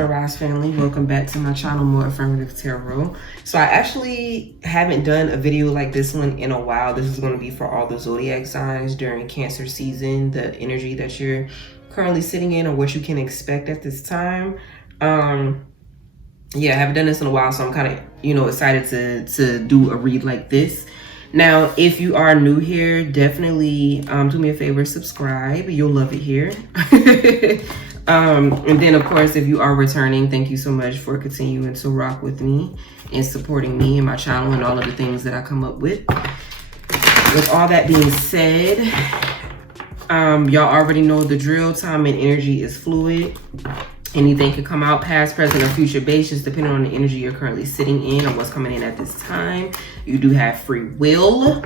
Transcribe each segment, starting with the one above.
Sunrise family, welcome back to my channel, More Affirmative Tarot. So I actually haven't done a video like this one in a while. This is going to be for all the zodiac signs during Cancer season, the energy that you're currently sitting in or what you can expect at this time. Yeah, I haven't done this in a while, so I'm kind of, excited to do a read like this. Now, if you are new here, definitely do me a favor, subscribe. You'll love it here. And then, of course, if you are returning, thank you so much for continuing to rock with me and supporting me and my channel and all of the things that I come up with. With all that being said, y'all already know the drill. Time and energy is fluid. Anything can come out past, present, or future basis, depending on the energy you're currently sitting in or what's coming in at this time. You do have free will,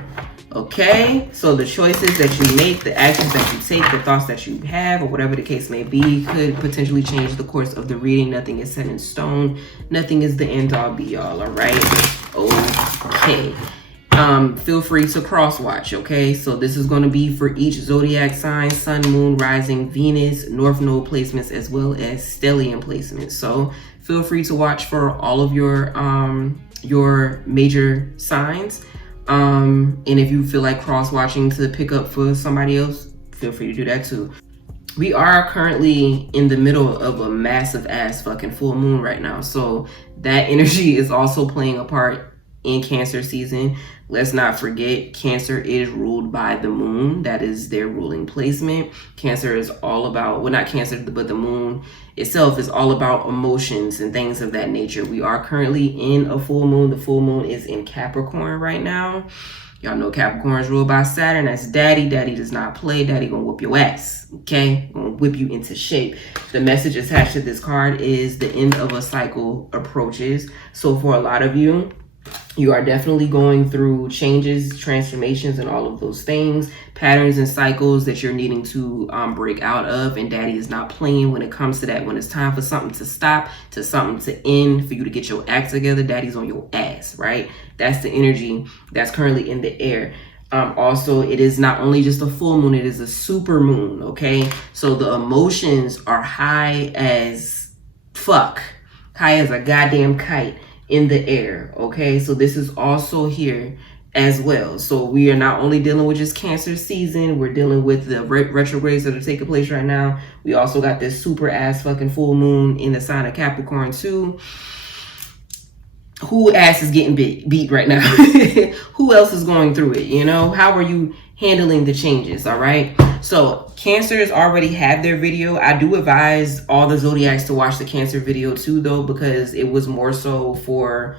okay? So the choices that you make, the actions that you take, the thoughts that you have, or whatever the case may be, could potentially change the course of the reading. Nothing is set in stone. Nothing is the end-all, be-all, all right? Okay. Feel free to cross watch, okay? So this is going to be for each zodiac sign, sun, moon, rising, Venus, north node placements, as well as stellium placements. So feel free to watch for all of your major signs. And if you feel like cross watching to pick up for somebody else, feel free to do that too. We are currently in the middle of a massive ass fucking full moon right now. So that energy is also playing a part in Cancer season. Let's not forget, Cancer is ruled by the moon. That is their ruling placement. Cancer is all about, well, not Cancer, but the moon itself is all about emotions and things of that nature. We are currently in a full moon. The full moon is in Capricorn right now. Y'all know Capricorn is ruled by Saturn. That's daddy. Daddy does not play. Daddy gonna whoop your ass, okay? Gonna whip you into shape. The message attached to this card is the end of a cycle approaches. So for a lot of you, you are definitely going through changes, transformations, and all of those things, patterns and cycles that you're needing to break out of. And daddy is not playing when it comes to that. When it's time for something to stop, to something to end, for you to get your act together, daddy's on your ass, right? That's the energy that's currently in the air. Also, it is not only just a full moon, it is a super moon, okay? So the emotions are high as fuck, high as a goddamn kite in the air, okay? So this is also here as well. So we are not only dealing with just Cancer season, we're dealing with the retrogrades that are taking place right now. We also got this super ass fucking full moon in the sign of Capricorn too. Who ass is getting beat right now? Who else is going through it, you know? How are you handling the changes, all right? So Cancers already have their video. I do advise all the zodiacs to watch the Cancer video too, though, because it was more so for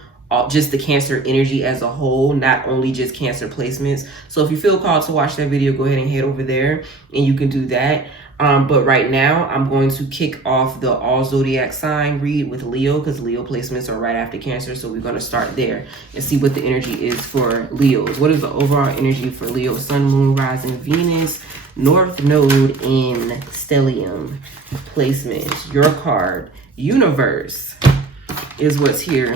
just the Cancer energy as a whole, not only just Cancer placements. So if you feel called to watch that video, go ahead and head over there and you can do that. But right now I'm going to kick off the all zodiac sign read with Leo, because Leo placements are right after Cancer. So we're going to start there and see what the energy is for Leos. What is the overall energy for Leo, sun, moon, rising, Venus, north node, in stellium placement? Your card, universe, is what's here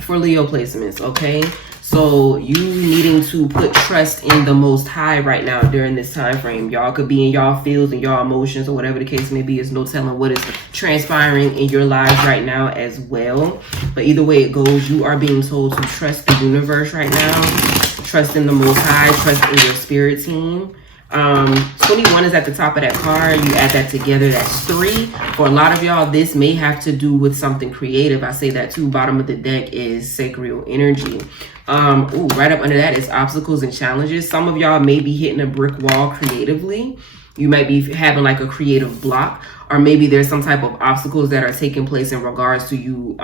for Leo placements, okay? So you needing to put trust in the Most High right now during this time frame. Y'all could be in y'all feels and y'all emotions or whatever the case may be. There's no telling what is transpiring in your lives right now as well. But either way it goes, you are being told to trust the universe right now. Trust in the Most High. Trust in your spirit team. 21 is at the top of that card. You add that together, that's 3. For a lot of y'all, this may have to do with something creative. I say that too. Bottom of the deck is sacral energy. Right up under that is obstacles and challenges. Some of y'all may be hitting a brick wall creatively. You might be having like a creative block, or maybe there's some type of obstacles that are taking place in regards to you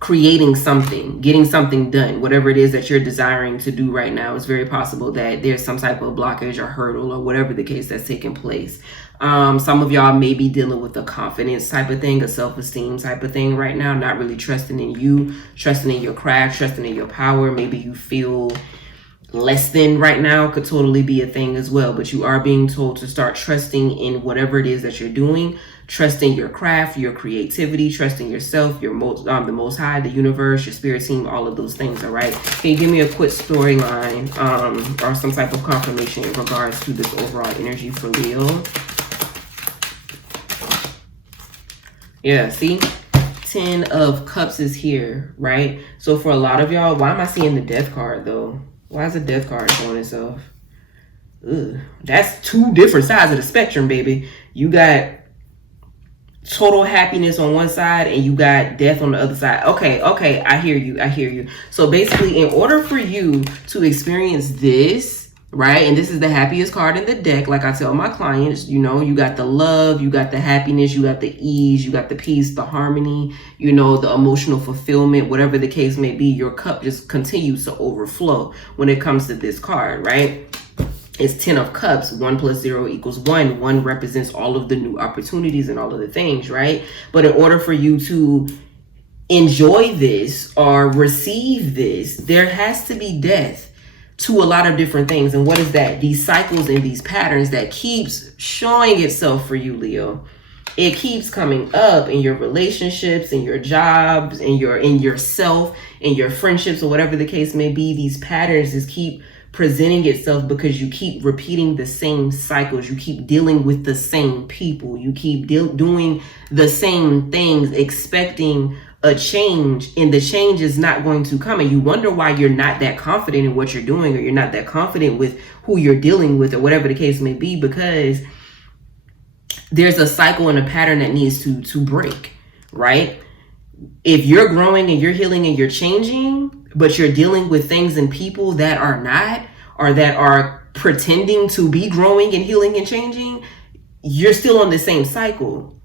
creating something, getting something done, whatever it is that you're desiring to do right now. It's very possible that there's some type of blockage or hurdle or whatever the case that's taking place. Some of y'all may be dealing with a confidence type of thing, a self-esteem type of thing right now, not really trusting in you, trusting in your craft, trusting in your power. Maybe you feel less than right now, could totally be a thing as well. But you are being told to start trusting in whatever it is that you're doing. Trusting your craft, your creativity, trusting yourself, the Most High, the universe, your spirit team, all of those things, all right? Can you give me a quick storyline or some type of confirmation in regards to this overall energy for Leo? Yeah, see? 10 of Cups is here, right? So for a lot of y'all, why am I seeing the Death card, though? Why is the Death card showing itself? Ugh, that's two different sides of the spectrum, baby. You got total happiness on one side and you got death on the other side. Okay, I hear you. So basically, in order for you to experience this, right, and this is the happiest card in the deck, like I tell my clients, you know, you got the love, you got the happiness, you got the ease, you got the peace, the harmony, you know, the emotional fulfillment, whatever the case may be. Your cup just continues to overflow when it comes to this card, right? It's 10 of Cups. 1 plus 0 equals 1. 1 represents all of the new opportunities and all of the things, right? But in order for you to enjoy this or receive this, there has to be death to a lot of different things. And what is that? These cycles and these patterns that keeps showing itself for you, Leo. It keeps coming up in your relationships, in your jobs, in yourself, in your friendships, or whatever the case may be. These patterns just keep presenting itself because you keep repeating the same cycles. You keep dealing with the same people. You keep doing the same things, expecting a change, and the change is not going to come. And you wonder why you're not that confident in what you're doing, or you're not that confident with who you're dealing with, or whatever the case may be, because there's a cycle and a pattern that needs to break, right? If you're growing and you're healing and you're changing, but you're dealing with things and people that are not, or that are pretending to be growing and healing and changing, you're still on the same cycle.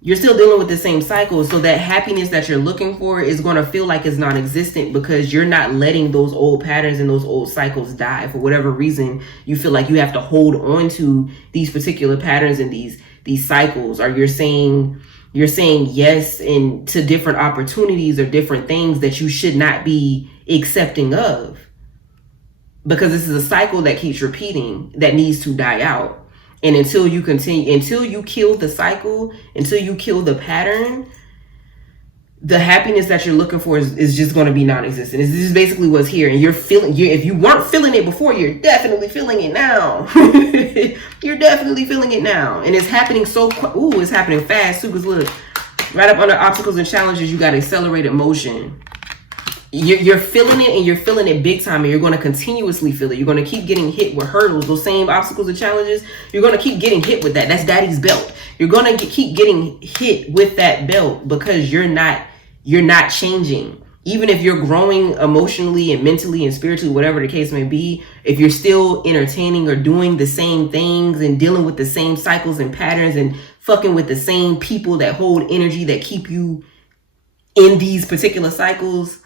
You're still dealing with the same cycle. So that happiness that you're looking for is going to feel like it's non-existent because you're not letting those old patterns and those old cycles die. For whatever reason, you feel like you have to hold on to these particular patterns and these cycles, or you're saying yes and to different opportunities or different things that you should not be accepting of, because this is a cycle that keeps repeating that needs to die out. And until you kill the cycle, until you kill the pattern, the happiness that you're looking for is just going to be non-existent. This is basically what's here. And if you weren't feeling it before, you're definitely feeling it now. You're definitely feeling it now. And it's happening it's happening fast too, because look, right up under obstacles and challenges, you got accelerated motion. You're feeling it, and you're feeling it big time, and you're going to continuously feel it. You're going to keep getting hit with hurdles, those same obstacles and challenges. You're going to keep getting hit with that. That's daddy's belt. You're going to keep getting hit with that belt because you're not changing. Even if you're growing emotionally and mentally and spiritually, whatever the case may be, if you're still entertaining or doing the same things and dealing with the same cycles and patterns and fucking with the same people that hold energy that keep you in these particular cycles,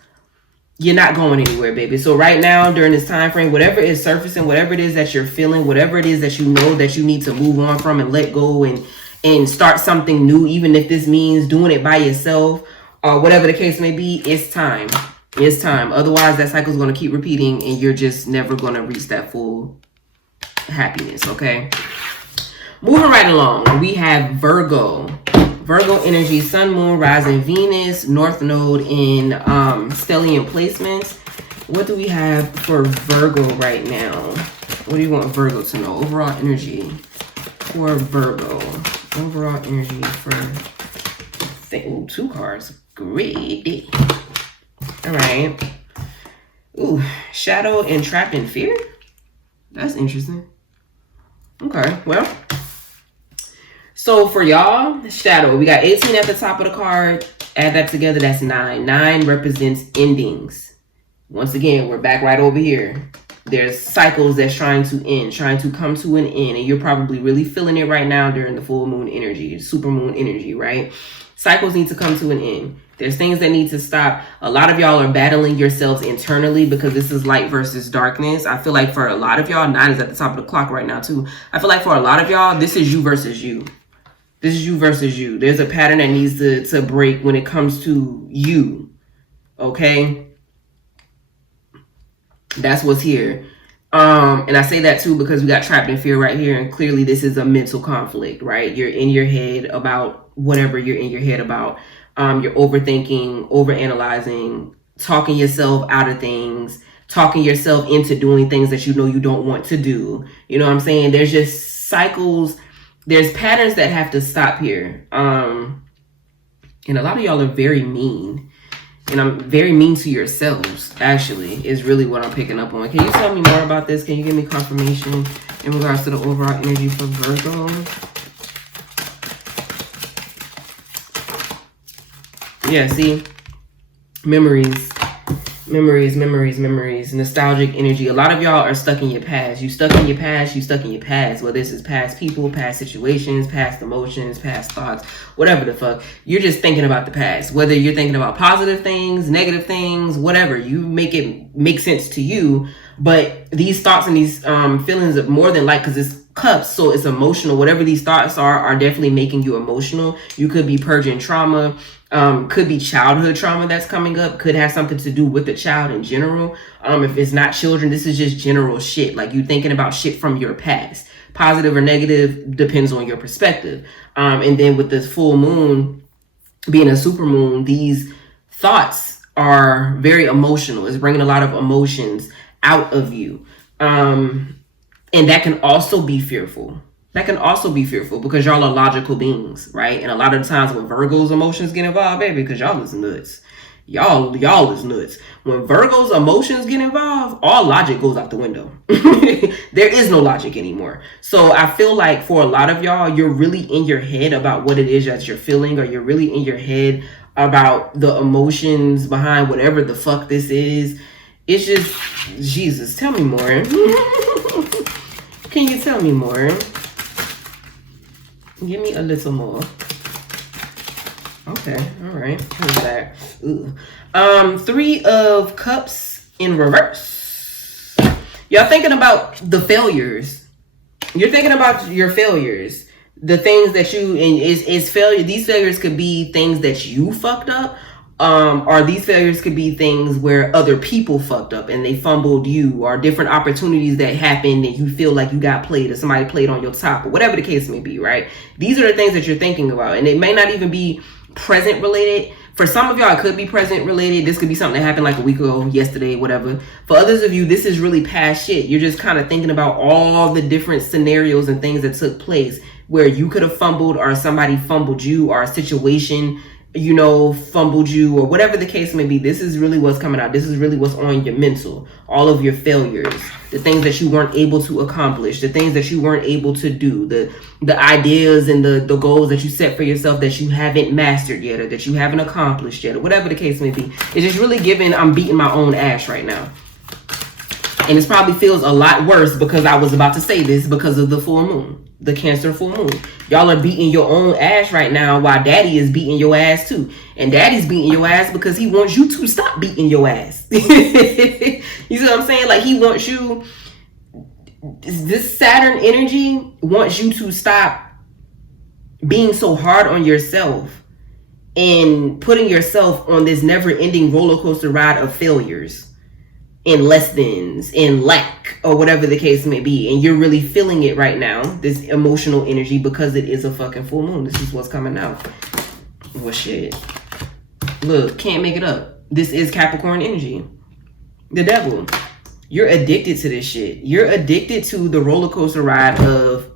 you're not going anywhere, baby. So right now, during this time frame, whatever is surfacing, whatever it is that you're feeling, whatever it is that you know that you need to move on from and let go and start something new, even if this means doing it by yourself or whatever the case may be, it's time. It's time. Otherwise, that cycle is going to keep repeating and you're just never going to reach that full happiness, okay? Moving right along, we have Virgo. Virgo energy, Sun, Moon, Rising, Venus, North Node in stellium placements. What do we have for Virgo right now? What do you want Virgo to know? Overall energy for Virgo. Overall energy for... Ooh, 2 cards. Great. All right. Ooh, Shadow and Trapped in Fear? That's interesting. Okay, well... So for y'all, Shadow, we got 18 at the top of the card. Add that together, that's 9. 9 represents endings. Once again, we're back right over here. There's cycles that's trying to end, trying to come to an end. And you're probably really feeling it right now during the full moon energy, super moon energy, right? Cycles need to come to an end. There's things that need to stop. A lot of y'all are battling yourselves internally because this is light versus darkness. I feel like for a lot of y'all, 9 is at the top of the clock right now too. I feel like for a lot of y'all, this is you versus you. This is you versus you. There's a pattern that needs to break when it comes to you. Okay? That's what's here. And I say that too because we got Trapped in Fear right here. And clearly this is a mental conflict, right? You're in your head about whatever you're in your head about. You're overthinking, overanalyzing, talking yourself out of things, talking yourself into doing things that you know you don't want to do. You know what I'm saying? There's just cycles. There's patterns that have to stop here. And a lot of y'all are very mean. And I'm very mean to yourselves, actually, is really what I'm picking up on. Can you tell me more about this? Can you give me confirmation in regards to the overall energy for Virgo? Yeah, see? Memories. Memories, memories, memories, nostalgic energy. A lot of y'all are stuck in your past. You stuck in your past, you stuck in your past. Whether this is past people, past situations, past emotions, past thoughts, whatever the fuck. You're just thinking about the past. Whether you're thinking about positive things, negative things, whatever. You make it make sense to you. But these thoughts and these feelings are more than like, because it's cups, so it's emotional. Whatever these thoughts are definitely making you emotional. You could be purging trauma. Could be childhood trauma that's coming up, could have something to do with the child in general. If it's not children, this is just general shit. Like you thinking about shit from your past, positive or negative, depends on your perspective. And then with this full moon being a super moon, these thoughts are very emotional. It's bringing a lot of emotions out of you. And that can also be fearful. That can also be fearful because y'all are logical beings, right? And a lot of the times when Virgo's emotions get involved, baby, because y'all is nuts. Y'all is nuts. When Virgo's emotions get involved, all logic goes out the window. There is no logic anymore. So I feel like for a lot of y'all, you're really in your head about what it is that you're feeling, or you're really in your head about the emotions behind whatever the fuck this is. It's just, Jesus, tell me more. Can you tell me more? Give me a little more. Okay, all right. Who's that? Ooh. 3 of Cups in reverse. Y'all thinking about the failures. You're thinking about your failures. The things that you, and is failure. These failures could be things that you fucked up. Or these failures could be things where other people fucked up and they fumbled you, or different opportunities that happened and you feel like you got played, or somebody played on your top, or whatever the case may be, right? These are the things that you're thinking about, and it may not even be present related. For some of y'all, it could be present related. This could be something that happened like a week ago, yesterday, whatever. For others of you, this is really past shit. You're just kind of thinking about all the different scenarios and things that took place where you could have fumbled, or somebody fumbled you, or a situation, you know, fumbled you, or whatever the case may be. This is really what's coming out. This is really what's on your mental. All of your failures, the things that you weren't able to accomplish, the things that you weren't able to do, the ideas and the goals that you set for yourself that you haven't mastered yet, or that you haven't accomplished yet, or whatever the case may be. It's just really giving, I'm beating my own ass right now. And it probably feels a lot worse because I was about to say this because of the full moon, the Cancer full moon. Y'all are beating your own ass right now while daddy is beating your ass too. And daddy's beating your ass because he wants you to stop beating your ass. You see what I'm saying? Like he wants you, this Saturn energy wants you to stop being so hard on yourself and putting yourself on this never ending roller coaster ride of failures and less thans and lack, or whatever the case may be. And you're really feeling it right now, this emotional energy, because it is a fucking full moon. This is what's coming out. Well, shit. Look, can't make it up. This is Capricorn energy. The devil. You're addicted to this shit. You're addicted to the roller coaster ride of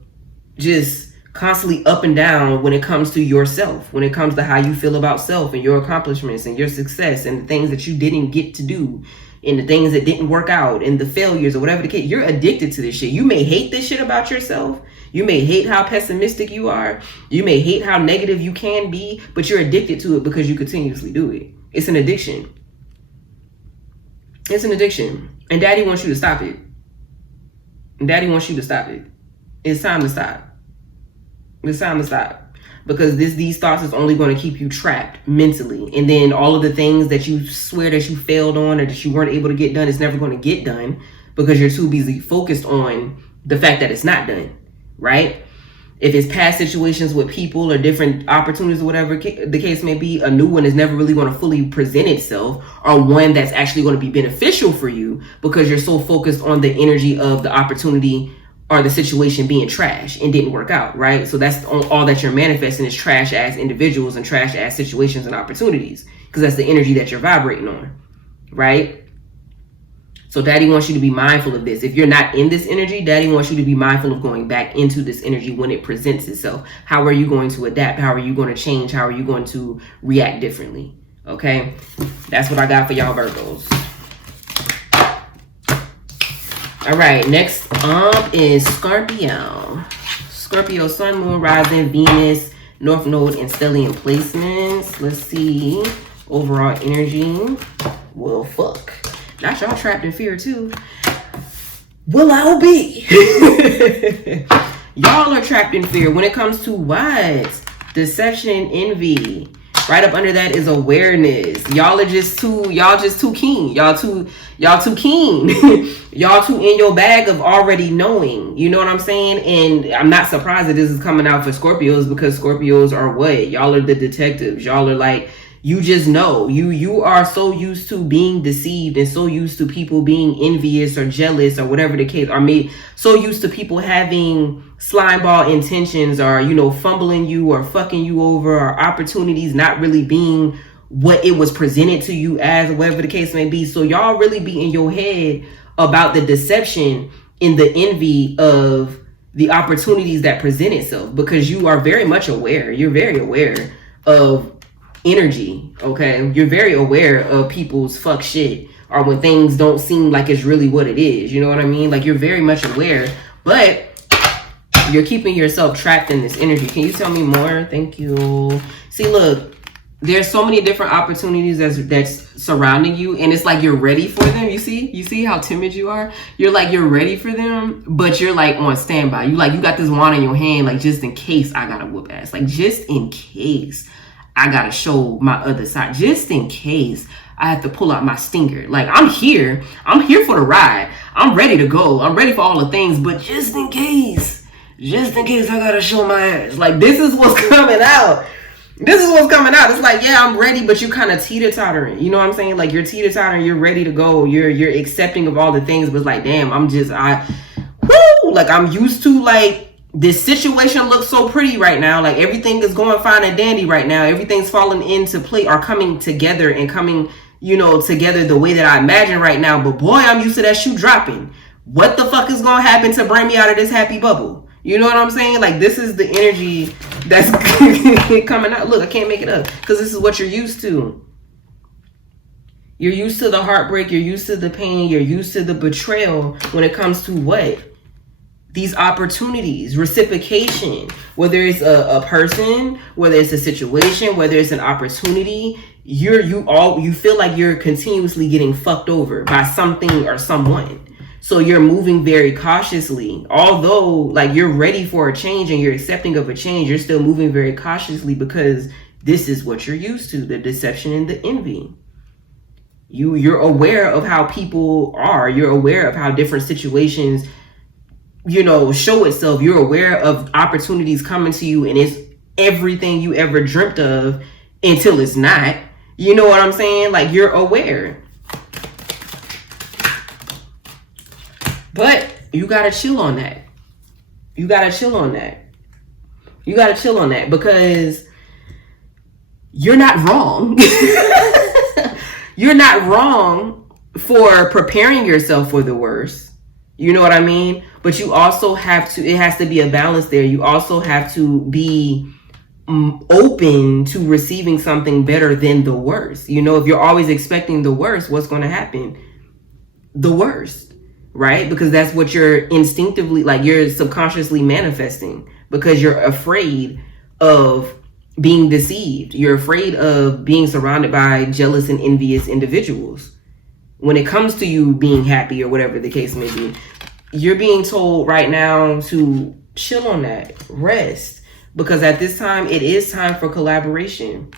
just constantly up and down when it comes to yourself, when it comes to how you feel about self and your accomplishments and your success and the things that you didn't get to do, and the things that didn't work out, and the failures, or whatever the case. You're addicted to this shit. You may hate this shit about yourself. You may hate how pessimistic you are. You may hate how negative you can be, but you're addicted to it because you continuously do it. It's an addiction. It's an addiction. And daddy wants you to stop it. And daddy wants you to stop it. It's time to stop. It's time to stop. Because these thoughts is only going to keep you trapped mentally. And then all of the things that you swear that you failed on or that you weren't able to get done is never going to get done because you're too busy focused on the fact that it's not done, right? If it's past situations with people or different opportunities or whatever the case may be, a new one is never really going to fully present itself, or one that's actually going to be beneficial for you because you're so focused on the energy of the opportunity or the situation being trash and didn't work out, right? So that's all that you're manifesting is trash ass individuals and trash ass situations and opportunities, because that's the energy that you're vibrating on, right? So daddy wants you to be mindful of this. If you're not in this energy, daddy wants you to be mindful of going back into this energy when it presents itself. How are you going to adapt? How are you going to change? How are you going to react differently? Okay, that's what I got for y'all Virgos. All right, next up is Scorpio. Scorpio, Sun, Moon, Rising, Venus, North Node, and Stellium placements. Let's see. Overall energy. Well, fuck. Not y'all trapped in fear, too. Well, I'll be. Y'all are trapped in fear when it comes to what? Deception and envy. Right up under that is awareness. Y'all just too keen. Y'all too keen. Y'all too in your bag of already knowing. You know what I'm saying? And I'm not surprised that this is coming out for Scorpios, because Scorpios are what? Y'all are the detectives. Y'all are like, you just know. You are so used to being deceived and so used to people being envious or jealous or whatever the case, or maybe so used to people having slime ball intentions, or, you know, fumbling you or fucking you over, or opportunities not really being what it was presented to you as, whatever the case may be. So y'all really be in your head about the deception and the envy of the opportunities that present itself, because you are very much aware. You're very aware of energy, okay? You're very aware of people's fuck shit, or when things don't seem like it's really what it is. You know what I mean? Like, you're very much aware, but you're keeping yourself trapped in this energy. Can you tell me more? Thank you. See, look, there's so many different opportunities that's surrounding you, and it's like you're ready for them. You see how timid you are? You're like, you're ready for them, but you're like on standby. You got this wand in your hand, like, just in case I gotta whoop ass. Like, just in case I gotta show my other side. Just in case I have to pull out my stinger. Like, I'm here for the ride. I'm ready to go. I'm ready for all the things, but just in case I gotta show my ass. Like, this is what's coming out. It's like, yeah, I'm ready, but you kind of teeter-tottering. You know what I'm saying? Like, you're teeter-tottering, you're ready to go. You're accepting of all the things, but it's like, damn, I'm used to, like, this situation looks so pretty right now. Like, everything is going fine and dandy right now. Everything's falling into play, or coming together and coming, you know, together the way that I imagine right now. But boy, I'm used to that shoe dropping. What the fuck is going to happen to bring me out of this happy bubble? You know what I'm saying? Like, this is the energy that's coming out. Look, I can't make it up, because this is what you're used to. You're used to the heartbreak. You're used to the pain. You're used to the betrayal when it comes to what? These opportunities, reciprocation, whether it's a person, whether it's a situation, whether it's an opportunity, you feel like you're continuously getting fucked over by something or someone. So you're moving very cautiously. Although, like, you're ready for a change and you're accepting of a change, you're still moving very cautiously, because this is what you're used to, the deception and the envy. You're aware of how people are. You're aware of how different situations, you know, show itself. You're aware of opportunities coming to you, and it's everything you ever dreamt of until it's not. You know what I'm saying? Like, you're aware. But you gotta chill on that. Because you're not wrong. You're not wrong for preparing yourself for the worst. You know what I mean? But you also have to, it has to be a balance there. You also have to be open to receiving something better than the worst. You know, if you're always expecting the worst, what's going to happen? The worst, right? Because that's what you're instinctively, like, you're subconsciously manifesting, because you're afraid of being deceived. You're afraid of being surrounded by jealous and envious individuals. When it comes to you being happy or whatever the case may be, you're being told right now to chill on that, rest, because at this time, it is time for collaboration.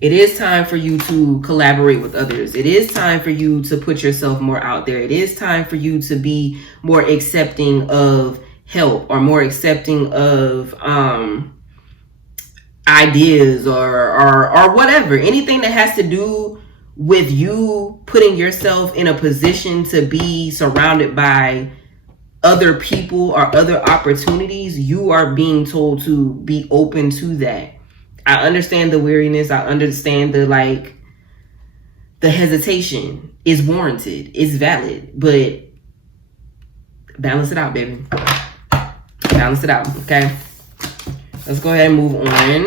It is time for you to collaborate with others. It is time for you to put yourself more out there. It is time for you to be more accepting of help, or more accepting of ideas, or whatever. Anything that has to do with you putting yourself in a position to be surrounded by other people or other opportunities, you are being told to be open to that. I understand the weariness. I understand the, like, the hesitation is warranted, it's valid, but balance it out, baby. Balance it out, okay? Let's go ahead and move on.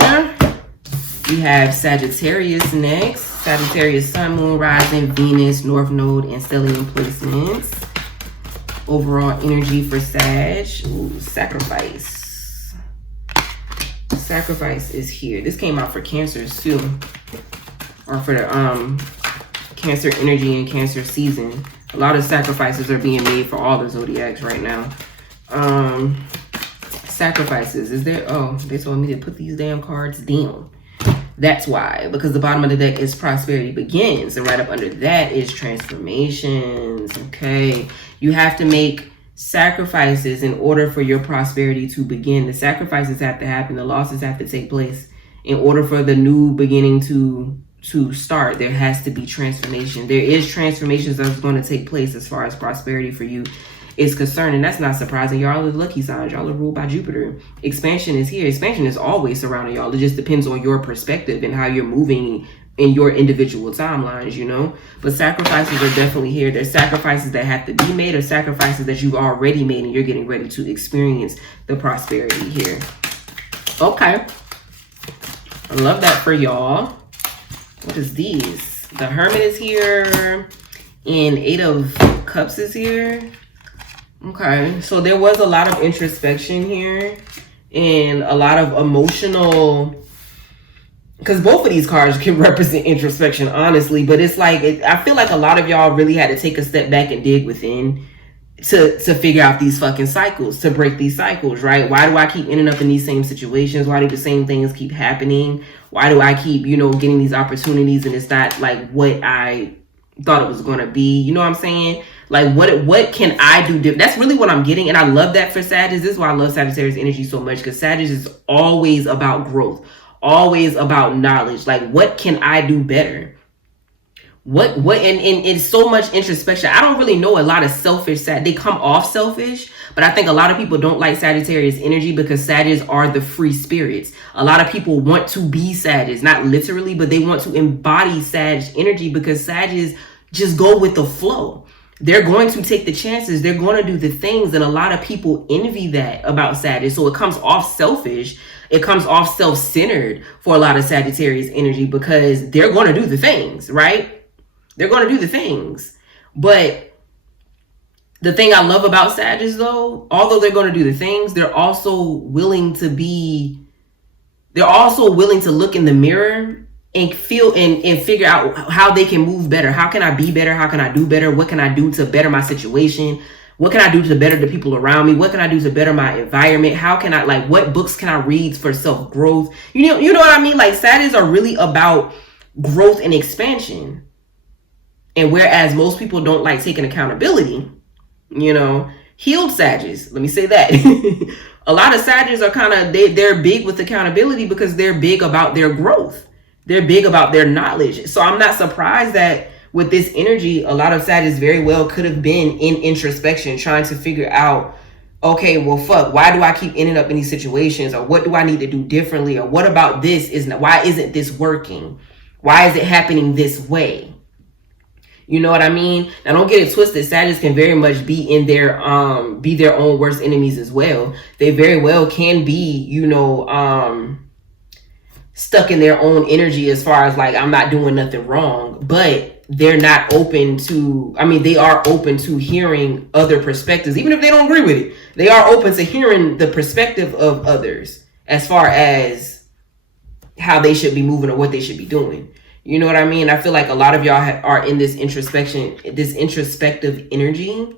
We have Sagittarius next. Sagittarius, Sun, Moon, Rising, Venus, North Node, and Stellium placements. Overall energy for Sag. Ooh, sacrifice. Sacrifice is here. This came out for Cancers too. Or for the Cancer energy and Cancer season. A lot of sacrifices are being made for all the zodiacs right now. Sacrifices. Is there... Oh, they told me to put these damn cards down. That's why, because the bottom of the deck is prosperity begins, and right up under that is transformations. Okay, you have to make sacrifices in order for your prosperity to begin. The sacrifices have to happen, the losses have to take place in order for the new beginning to start. There has to be transformation. There is transformations that's going to take place as far as prosperity for you is concerned, and that's not surprising. Y'all are lucky signs. Y'all are ruled by Jupiter. Expansion is here. Expansion is always surrounding y'all. It just depends on your perspective and how you're moving in your individual timelines, you know. But sacrifices are definitely here. There's sacrifices that have to be made, or sacrifices that you've already made and you're getting ready to experience the prosperity here. Okay, I love that for y'all. What is these? The Hermit is here, and Eight of Cups is here. Okay, so there was a lot of introspection here and a lot of emotional, because both of these cards can represent introspection, honestly, but it's like, I feel like a lot of y'all really had to take a step back and dig within to figure out these fucking cycles, to break these cycles, right? Why do I keep ending up in these same situations? Why do the same things keep happening? Why do I keep, you know, getting these opportunities and it's not like what I thought it was going to be? You know what I'm saying? Like, what can I do different? That's really what I'm getting. And I love that for Sagittarius. This is why I love Sagittarius energy so much, because Sagittarius is always about growth, always about knowledge. Like, what can I do better? And it's so much introspection. I don't really know a lot of selfish They come off selfish, but I think a lot of people don't like Sagittarius energy because Sagittarius are the free spirits. A lot of people want to be Sagittarius, not literally, but they want to embody Sag energy because Sagittarius just go with the flow. They're going to take the chances. They're going to do the things. And a lot of people envy that about Sagittarius. So it comes off selfish. It comes off self-centered for a lot of Sagittarius energy because they're going to do the things, right? They're going to do the things. But the thing I love about Sagittarius, though, although they're going to do the things, they're also willing to look in the mirror and feel and figure out how they can move better. How can I be better? How can I do better? What can I do to better my situation? What can I do to better the people around me? What can I do to better my environment? How can I, like, what books can I read for self-growth? You know what I mean? Like, Sagittarius are really about growth and expansion. And whereas most people don't like taking accountability, you know, healed Sagittarius, let me say that. A lot of Sagittarius are kind of, they're big with accountability because they're big about their growth. They're big about their knowledge. So I'm not surprised that with this energy, a lot of Sagittarius very well could have been in introspection, trying to figure out, okay, well, fuck, why do I keep ending up in these situations? Or what do I need to do differently? Or what about this? Why isn't this working? Why is it happening this way? You know what I mean? Now, don't get it twisted. Sagittarius can very much be in their own worst enemies as well. They very well can be, you know, stuck in their own energy as far as like, I'm not doing nothing wrong, but they're not open to, they are open to hearing other perspectives, even if they don't agree with it. They are open to hearing the perspective of others as far as how they should be moving or what they should be doing. You know what I mean? I feel like a lot of y'all are in this introspective energy.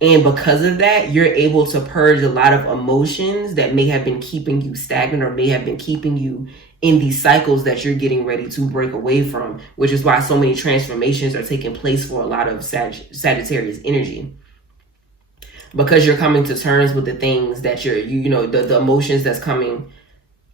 And because of that, you're able to purge a lot of emotions that may have been keeping you stagnant or may have been keeping you in these cycles that you're getting ready to break away from, which is why so many transformations are taking place for a lot of Sagittarius energy. Because you're coming to terms with the things that the emotions that's coming,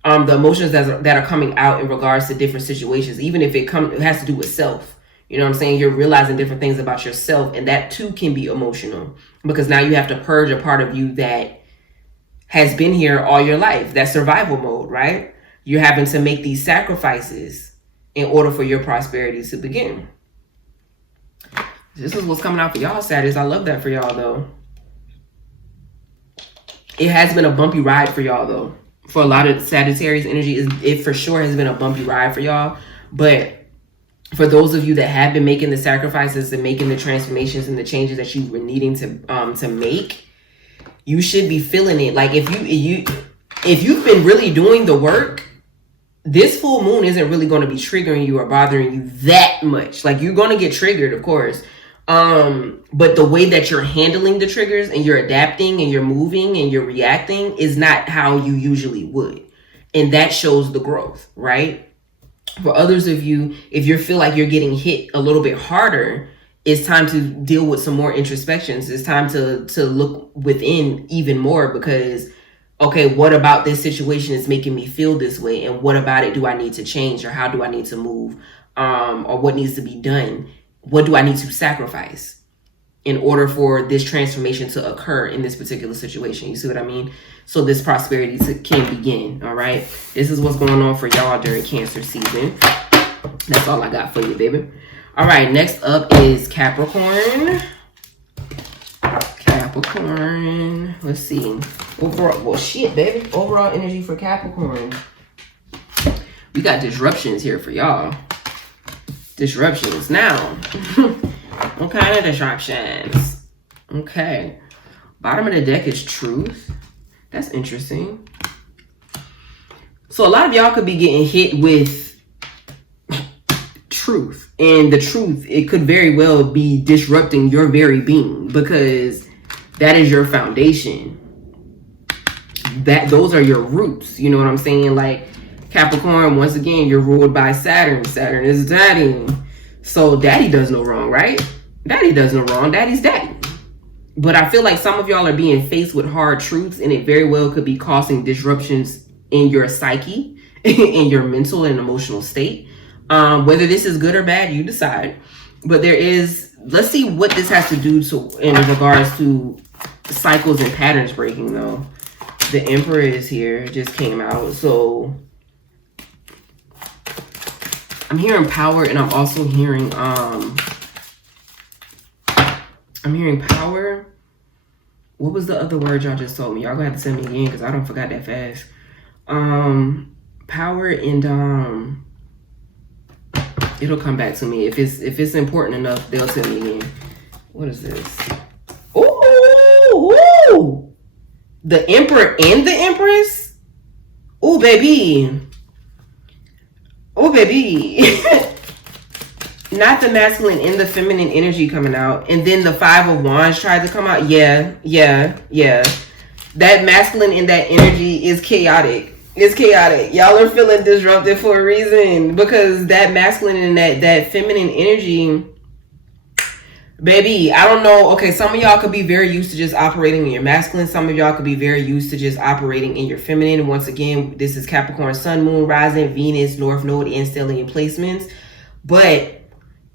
the emotions that are coming out in regards to different situations, even if it has to do with self. You know what I'm saying? You're realizing different things about yourself, and that too can be emotional because now you have to purge a part of you that has been here all your life, that survival mode, right? You're having to make these sacrifices in order for your prosperity to begin. This is what's coming out for y'all, Sagittarius. I love that for y'all, though. It has been a bumpy ride for y'all, though. For a lot of Sagittarius energy, it for sure has been a bumpy ride for y'all. But for those of you that have been making the sacrifices and making the transformations and the changes that you were needing to make, you should be feeling it. Like if you've been really doing the work, this full moon isn't really going to be triggering you or bothering you that much. Like, you're going to get triggered, of course. But the way that you're handling the triggers and you're adapting and you're moving and you're reacting is not how you usually would. And that shows the growth, right? For others of you, if you feel like you're getting hit a little bit harder, it's time to deal with some more introspections. It's time to look within even more, because, okay, what about this situation is making me feel this way? And what about it do I need to change, or how do I need to move? Or what needs to be done? What do I need to sacrifice in order for this transformation to occur in this particular situation? You see what I mean? So this prosperity can begin, all right? This is what's going on for y'all during Cancer season. That's all I got for you, baby. All right, next up is Capricorn. Capricorn. Let's see. Overall, well, shit, baby. Overall energy for Capricorn. We got disruptions here for y'all. Disruptions. Now, what kind of disruptions? Okay. Bottom of the deck is truth. That's interesting. So a lot of y'all could be getting hit with truth. And the truth, it could very well be disrupting your very being, because that is your foundation. Those are your roots. You know what I'm saying? Like, Capricorn, once again, you're ruled by Saturn. Saturn is daddy. So daddy does no wrong, right? Daddy does no wrong. Daddy's daddy. But I feel like some of y'all are being faced with hard truths, and it very well could be causing disruptions in your psyche, in your mental and emotional state. Whether this is good or bad, you decide. But there is, let's see what this has to do in regards to cycles and patterns breaking, though. The Emperor is here, just came out. So I'm hearing power, and I'm also hearing power. What was the other word y'all just told me? Y'all gonna have to send me again, because I don't forgot that fast. Power, and it'll come back to me. If it's important enough, they'll tell me again. What is this? Ooh! The Emperor and the Empress? Ooh, baby. Oh, baby. Not the masculine and the feminine energy coming out. And then the Five of Wands tried to come out. Yeah. That masculine and that energy is chaotic. It's chaotic. Y'all are feeling disrupted for a reason. Because that masculine and that feminine energy, baby, I don't know. Okay, some of y'all could be very used to just operating in your masculine. Some of y'all could be very used to just operating in your feminine. Once again, this is Capricorn, Sun, Moon, Rising, Venus, North Node, and Stellium placements. But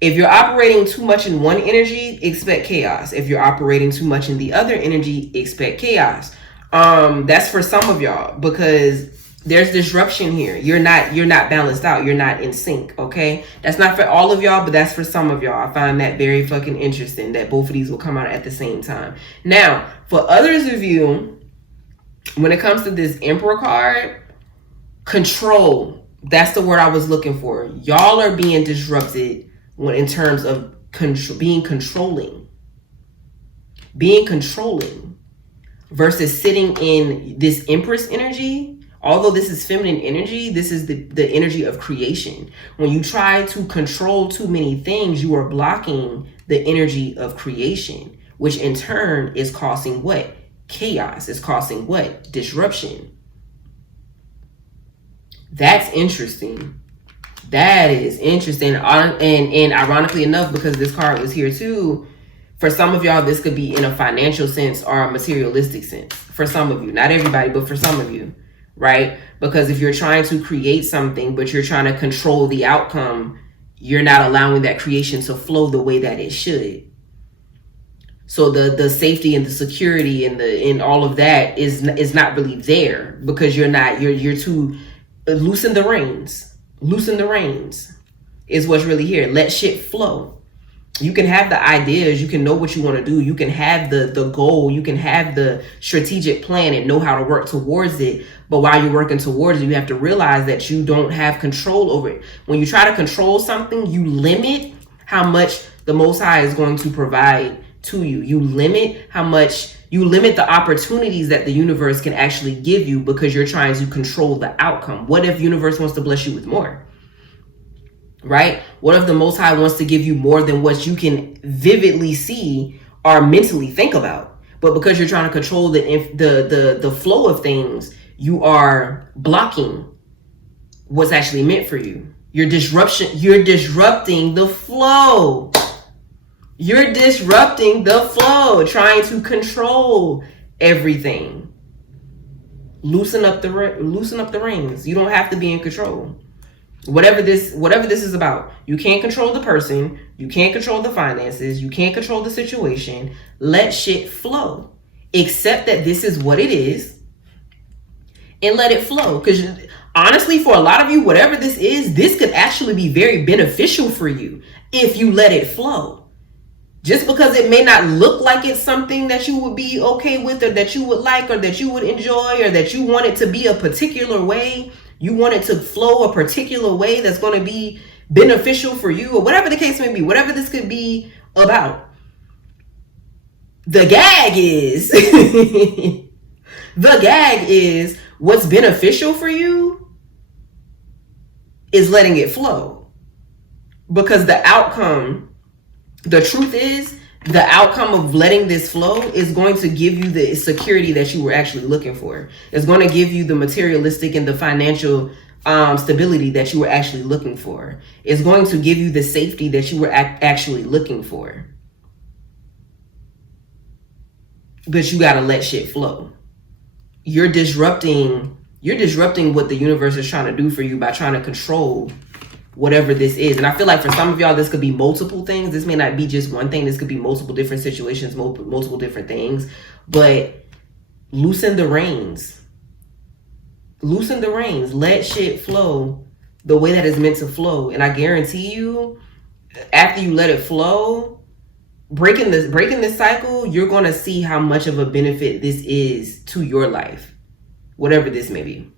if you're operating too much in one energy, expect chaos. If you're operating too much in the other energy, expect chaos. That's for some of y'all, because there's disruption here. You're not balanced out. You're not in sync, okay? That's not for all of y'all, but that's for some of y'all. I find that very fucking interesting that both of these will come out at the same time. Now, for others of you, when it comes to this Emperor card, control. That's the word I was looking for. Y'all are being disrupted in terms of being controlling versus sitting in this Empress energy. Although this is feminine energy, this is the energy of creation. When you try to control too many things, you are blocking the energy of creation, which in turn is causing what? Chaos. It's causing what? Disruption. That's interesting. That is interesting. And ironically enough, because this card was here too, for some of y'all, this could be in a financial sense or a materialistic sense. For some of you, not everybody, but for some of you, right? Because if you're trying to create something, but you're trying to control the outcome, you're not allowing that creation to flow the way that it should. So the safety and the security and all of that is not really there, because you're too loosen the reins. Loosen the reins is what's really here. Let shit flow. You can have the ideas, you can know what you want to do, you can have the goal, you can have the strategic plan and know how to work towards it. But while you're working towards it, you have to realize that you don't have control over it. When you try to control something, you limit how much the Most High is going to provide to you. You limit the opportunities that the universe can actually give you because you're trying to control the outcome. What if universe wants to bless you with more? Right? What if the Most High wants to give you more than what you can vividly see or mentally think about? But because you're trying to control the flow of things, you are blocking what's actually meant for you. You're disrupting the flow. You're disrupting the flow, trying to control everything. Loosen up the reins. You don't have to be in control. Whatever this is about, you can't control the person, you can't control the finances, you can't control the situation. Let shit flow. Accept that this is what it is and let it flow. Because honestly, for a lot of you, whatever this is, this could actually be very beneficial for you if you let it flow. Just because it may not look like it's something that you would be okay with, or that you would like, or that you would enjoy, or that you want it to be a particular way, you want it to flow a particular way that's going to be beneficial for you, or whatever the case may be, whatever this could be about. The gag is, what's beneficial for you is letting it flow. Because the truth is, the outcome of letting this flow is going to give you the security that you were actually looking for. It's going to give you the materialistic and the financial stability that you were actually looking for. It's going to give you the safety that you were actually looking for. But you got to let shit flow. You're disrupting what the universe is trying to do for you by trying to control whatever this is. And I feel like for some of y'all, this could be multiple things. This may not be just one thing. This could be multiple different situations, multiple different things. But loosen the reins. Loosen the reins. Let shit flow the way that it's meant to flow. And I guarantee you, after you let it flow, breaking this cycle, you're going to see how much of a benefit this is to your life. Whatever this may be.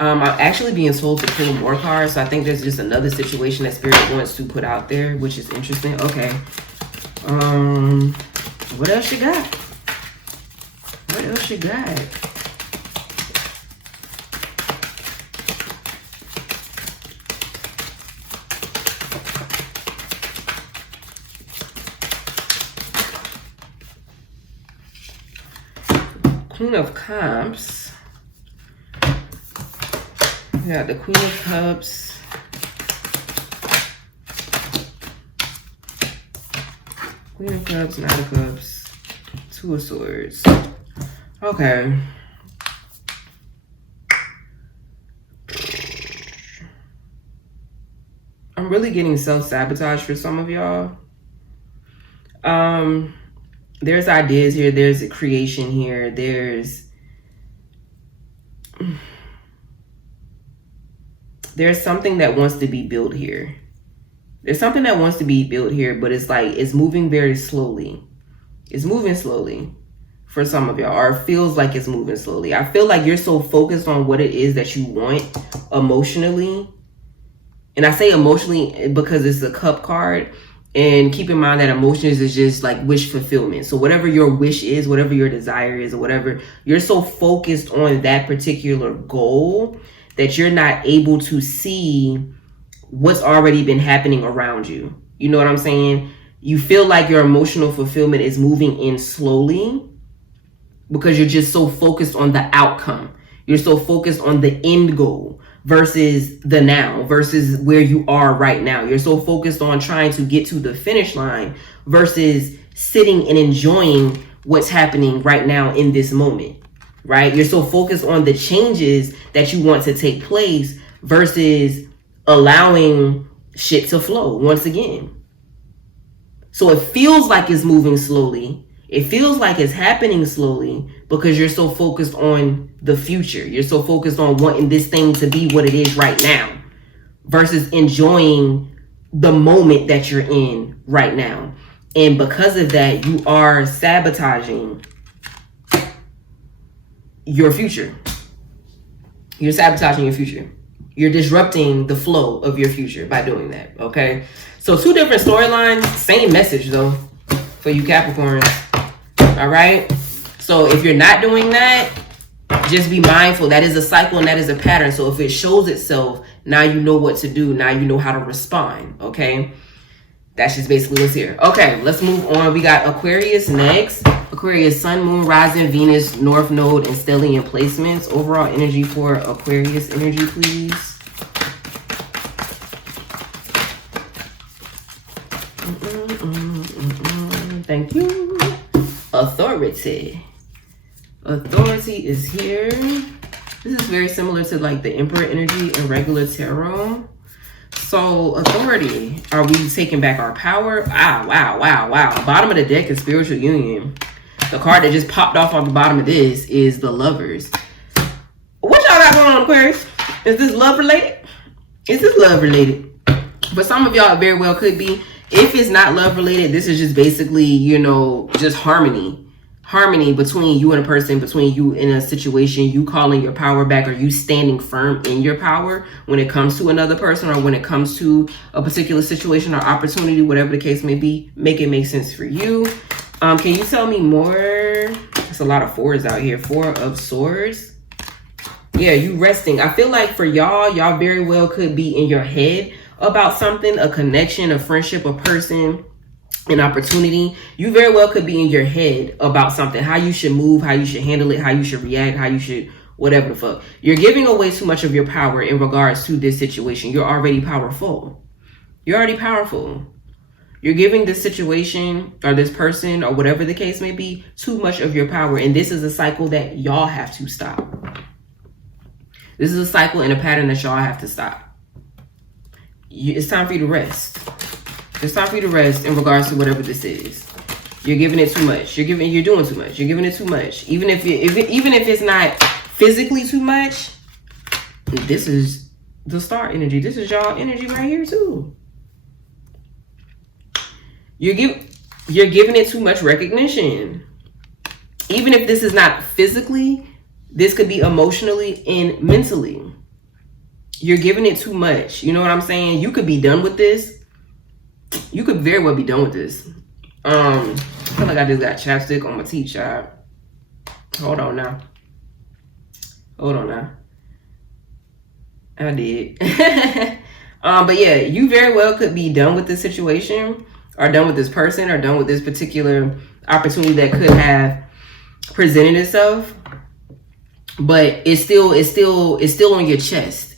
I'm actually being told to pull more cards, so I think there's just another situation that Spirit wants to put out there, which is interesting. Okay. What else you got? Queen of Cups. We got the Queen of Cups. Queen of Cups, Knight of Cups, Two of Swords. Okay. I'm really getting self-sabotage for some of y'all. There's ideas here. There's a creation here. There's something that wants to be built here. But it's like, it's moving very slowly. It's moving slowly for some of y'all, or it feels like it's moving slowly. I feel like you're so focused on what it is that you want emotionally. And I say emotionally because it's a cup card. And keep in mind that emotions is just like wish fulfillment. So whatever your wish is, whatever your desire is, or whatever, you're so focused on that particular goal that you're not able to see what's already been happening around you. You know what I'm saying? You feel like your emotional fulfillment is moving in slowly because you're just so focused on the outcome. You're so focused on the end goal versus the now, versus where you are right now. You're so focused on trying to get to the finish line versus sitting and enjoying what's happening right now in this moment. Right? You're so focused on the changes that you want to take place versus allowing shit to flow once again. So it feels like it's moving slowly. It feels like it's happening slowly because you're so focused on the future. You're so focused on wanting this thing to be what it is right now versus enjoying the moment that you're in right now. And because of that, you are sabotaging your future. You're sabotaging your future. You're disrupting the flow of your future by doing that, okay? So 2 different storylines, same message though for you Capricorns, all right? So if you're not doing that, just be mindful. That is a cycle and that is a pattern. So if it shows itself, now you know what to do. Now you know how to respond, okay? That's just basically what's here. Okay, let's move on. We got Aquarius next. Aquarius, Sun, Moon, Rising, Venus, North Node, and Stellium placements. Overall energy for Aquarius energy, please. Thank you. Authority. Authority is here. This is very similar to like the Emperor energy in regular tarot. So authority, are we taking back our power? Wow. Bottom of the deck is spiritual union. The card that just popped off on the bottom of this is the Lovers. What y'all got going on, Aquarius? Is this love related? Is this love related? For some of y'all, it very well could be. If it's not love related, this is just basically, you know, just harmony between you and a person, between you in a situation, you calling your power back, or you standing firm in your power when it comes to another person, or when it comes to a particular situation or opportunity, whatever the case may be. Make it make sense for you. Can you tell me more? There's a lot of 4s out here. 4 of Swords. Yeah, you resting. I feel like for y'all very well could be in your head about something, a connection, a friendship, a person, an opportunity. You very well could be in your head about something, how you should move, how you should handle it, how you should react, how you should whatever the fuck. You're giving away too much of your power in regards to this situation. You're already powerful. You're already powerful. You're giving this situation or this person or whatever the case may be too much of your power. And this is a cycle that y'all have to stop. This is a cycle and a pattern that y'all have to stop. It's time for you to rest. It's time for you to rest in regards to whatever this is. You're giving it too much. You're doing too much. You're giving it too much. Even if it's not physically too much, this is the star energy. This is y'all energy right here too. You're giving it too much recognition. Even if this is not physically, this could be emotionally and mentally. You're giving it too much. You know what I'm saying? You could be done with this. You could very well be done with this. I feel like I just got chapstick on my teeth, child. Hold on now. I did. But yeah, you very well could be done with this situation, or done with this person, or done with this particular opportunity that could have presented itself. But it's still on your chest.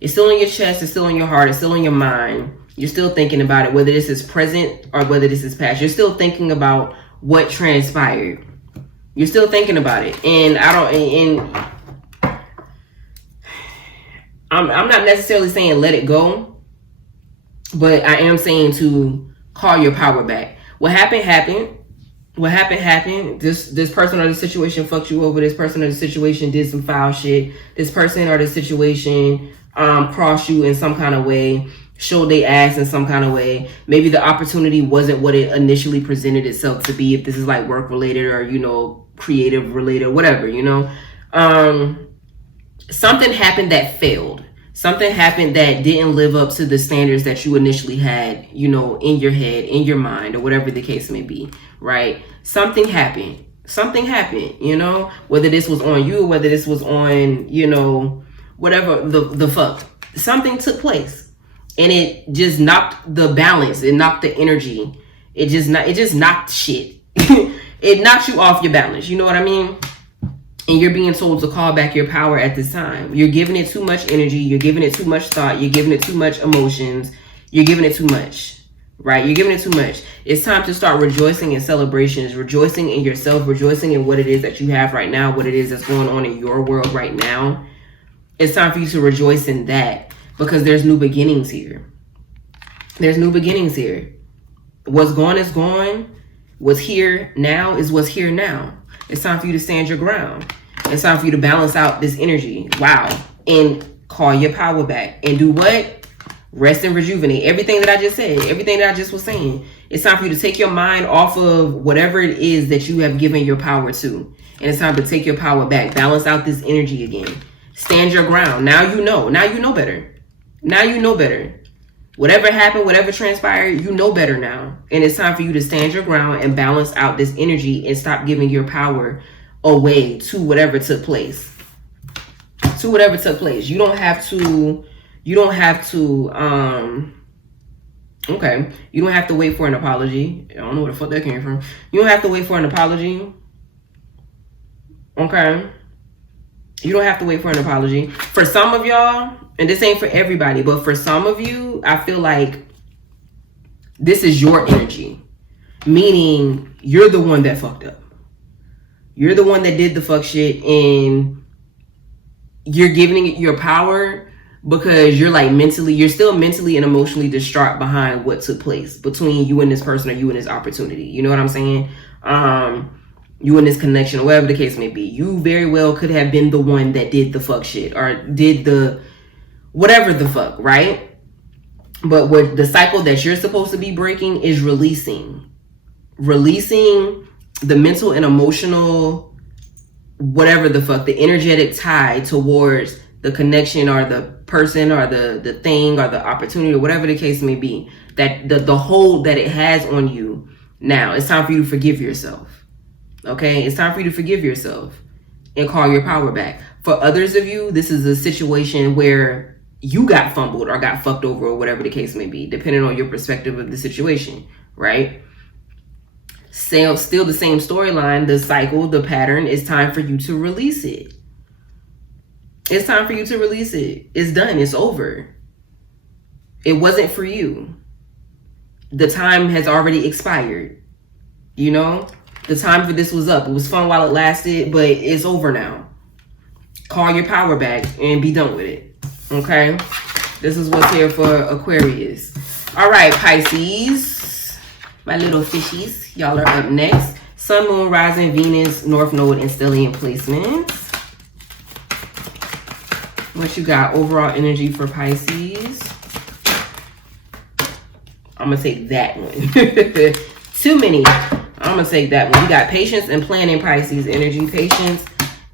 It's still on your chest. It's still on your heart. It's still on your mind. You're still thinking about it, whether this is present or whether this is past. You're still thinking about what transpired. You're still thinking about it. And I'm not necessarily saying let it go, but I am saying to call your power back. What happened. What happened. This person or the situation fucked you over. This person or the situation did some foul shit. This person or the situation crossed you in some kind of way, showed they ass in some kind of way. Maybe the opportunity wasn't what it initially presented itself to be, if this is like work related or, you know, creative related, whatever, you know. Something happened that failed. Something happened that didn't live up to the standards that you initially had, you know, in your head, in your mind, or whatever the case may be, right? Something happened, you know, whether this was on you, whether this was on, you know, whatever the fuck. Something took place and it just knocked the balance. It knocked the energy. It just knocked shit. It knocks you off your balance. You know what I mean? And you're being told to call back your power at this time. You're giving it too much energy. You're giving it too much thought. You're giving it too much emotions. You're giving it too much, right? You're giving it too much. It's time to start rejoicing in celebrations, rejoicing in yourself, rejoicing in what it is that you have right now, what it is that's going on in your world right now. It's time for you to rejoice in that, because there's new beginnings here. There's new beginnings here. What's gone is gone. What's here now is what's here now. It's time for you to stand your ground. It's time for you to balance out this energy. Wow. And call your power back. And do what? Rest and rejuvenate. Everything that I just said, everything that I just was saying. It's time for you to take your mind off of whatever it is that you have given your power to. And it's time to take your power back. Balance out this energy again. Stand your ground. Now you know. Now you know better. Now you know better. Whatever happened, whatever transpired, you know better now. And it's time for you to stand your ground and balance out this energy and stop giving your power away to whatever took place. To whatever took place. You don't have to, okay. You don't have to wait for an apology. I don't know where the fuck that came from. You don't have to wait for an apology. Okay. You don't have to wait for an apology. For some of y'all, and this ain't for everybody, but for some of you, I feel like this is your energy. Meaning, you're the one that fucked up. You're the one that did the fuck shit, and you're giving it your power because you're like you're still mentally and emotionally distraught behind what took place between you and this person or you and this opportunity. You know what I'm saying? You and this connection, or whatever the case may be. You very well could have been the one that did the fuck shit or did the whatever the fuck, right? But what the cycle that you're supposed to be breaking is releasing the mental and emotional, whatever the fuck, the energetic tie towards the connection or the person or the thing or the opportunity or whatever the case may be, that the hold that it has on you. Now it's time for you to forgive yourself. Okay, it's time for you to forgive yourself and call your power back. For others of you, this is a situation where you got fumbled or got fucked over or whatever the case may be, depending on your perspective of the situation, right? Still the same storyline, the cycle, the pattern. It's time for you to release it. It's time for you to release it. It's done. It's over. It wasn't for you. The time has already expired. You know? The time for this was up. It was fun while it lasted, but it's over now. Call your power back and be done with it. Okay? This is what's here for Aquarius. All right, Pisces. My little fishies. Y'all are up next. Sun, Moon, Rising, Venus, North Node, and Stellium placements. What you got? Overall energy for Pisces. I'm going to take that one. Too many. I'm going to take that one. We got patience and planning, Pisces energy. Patience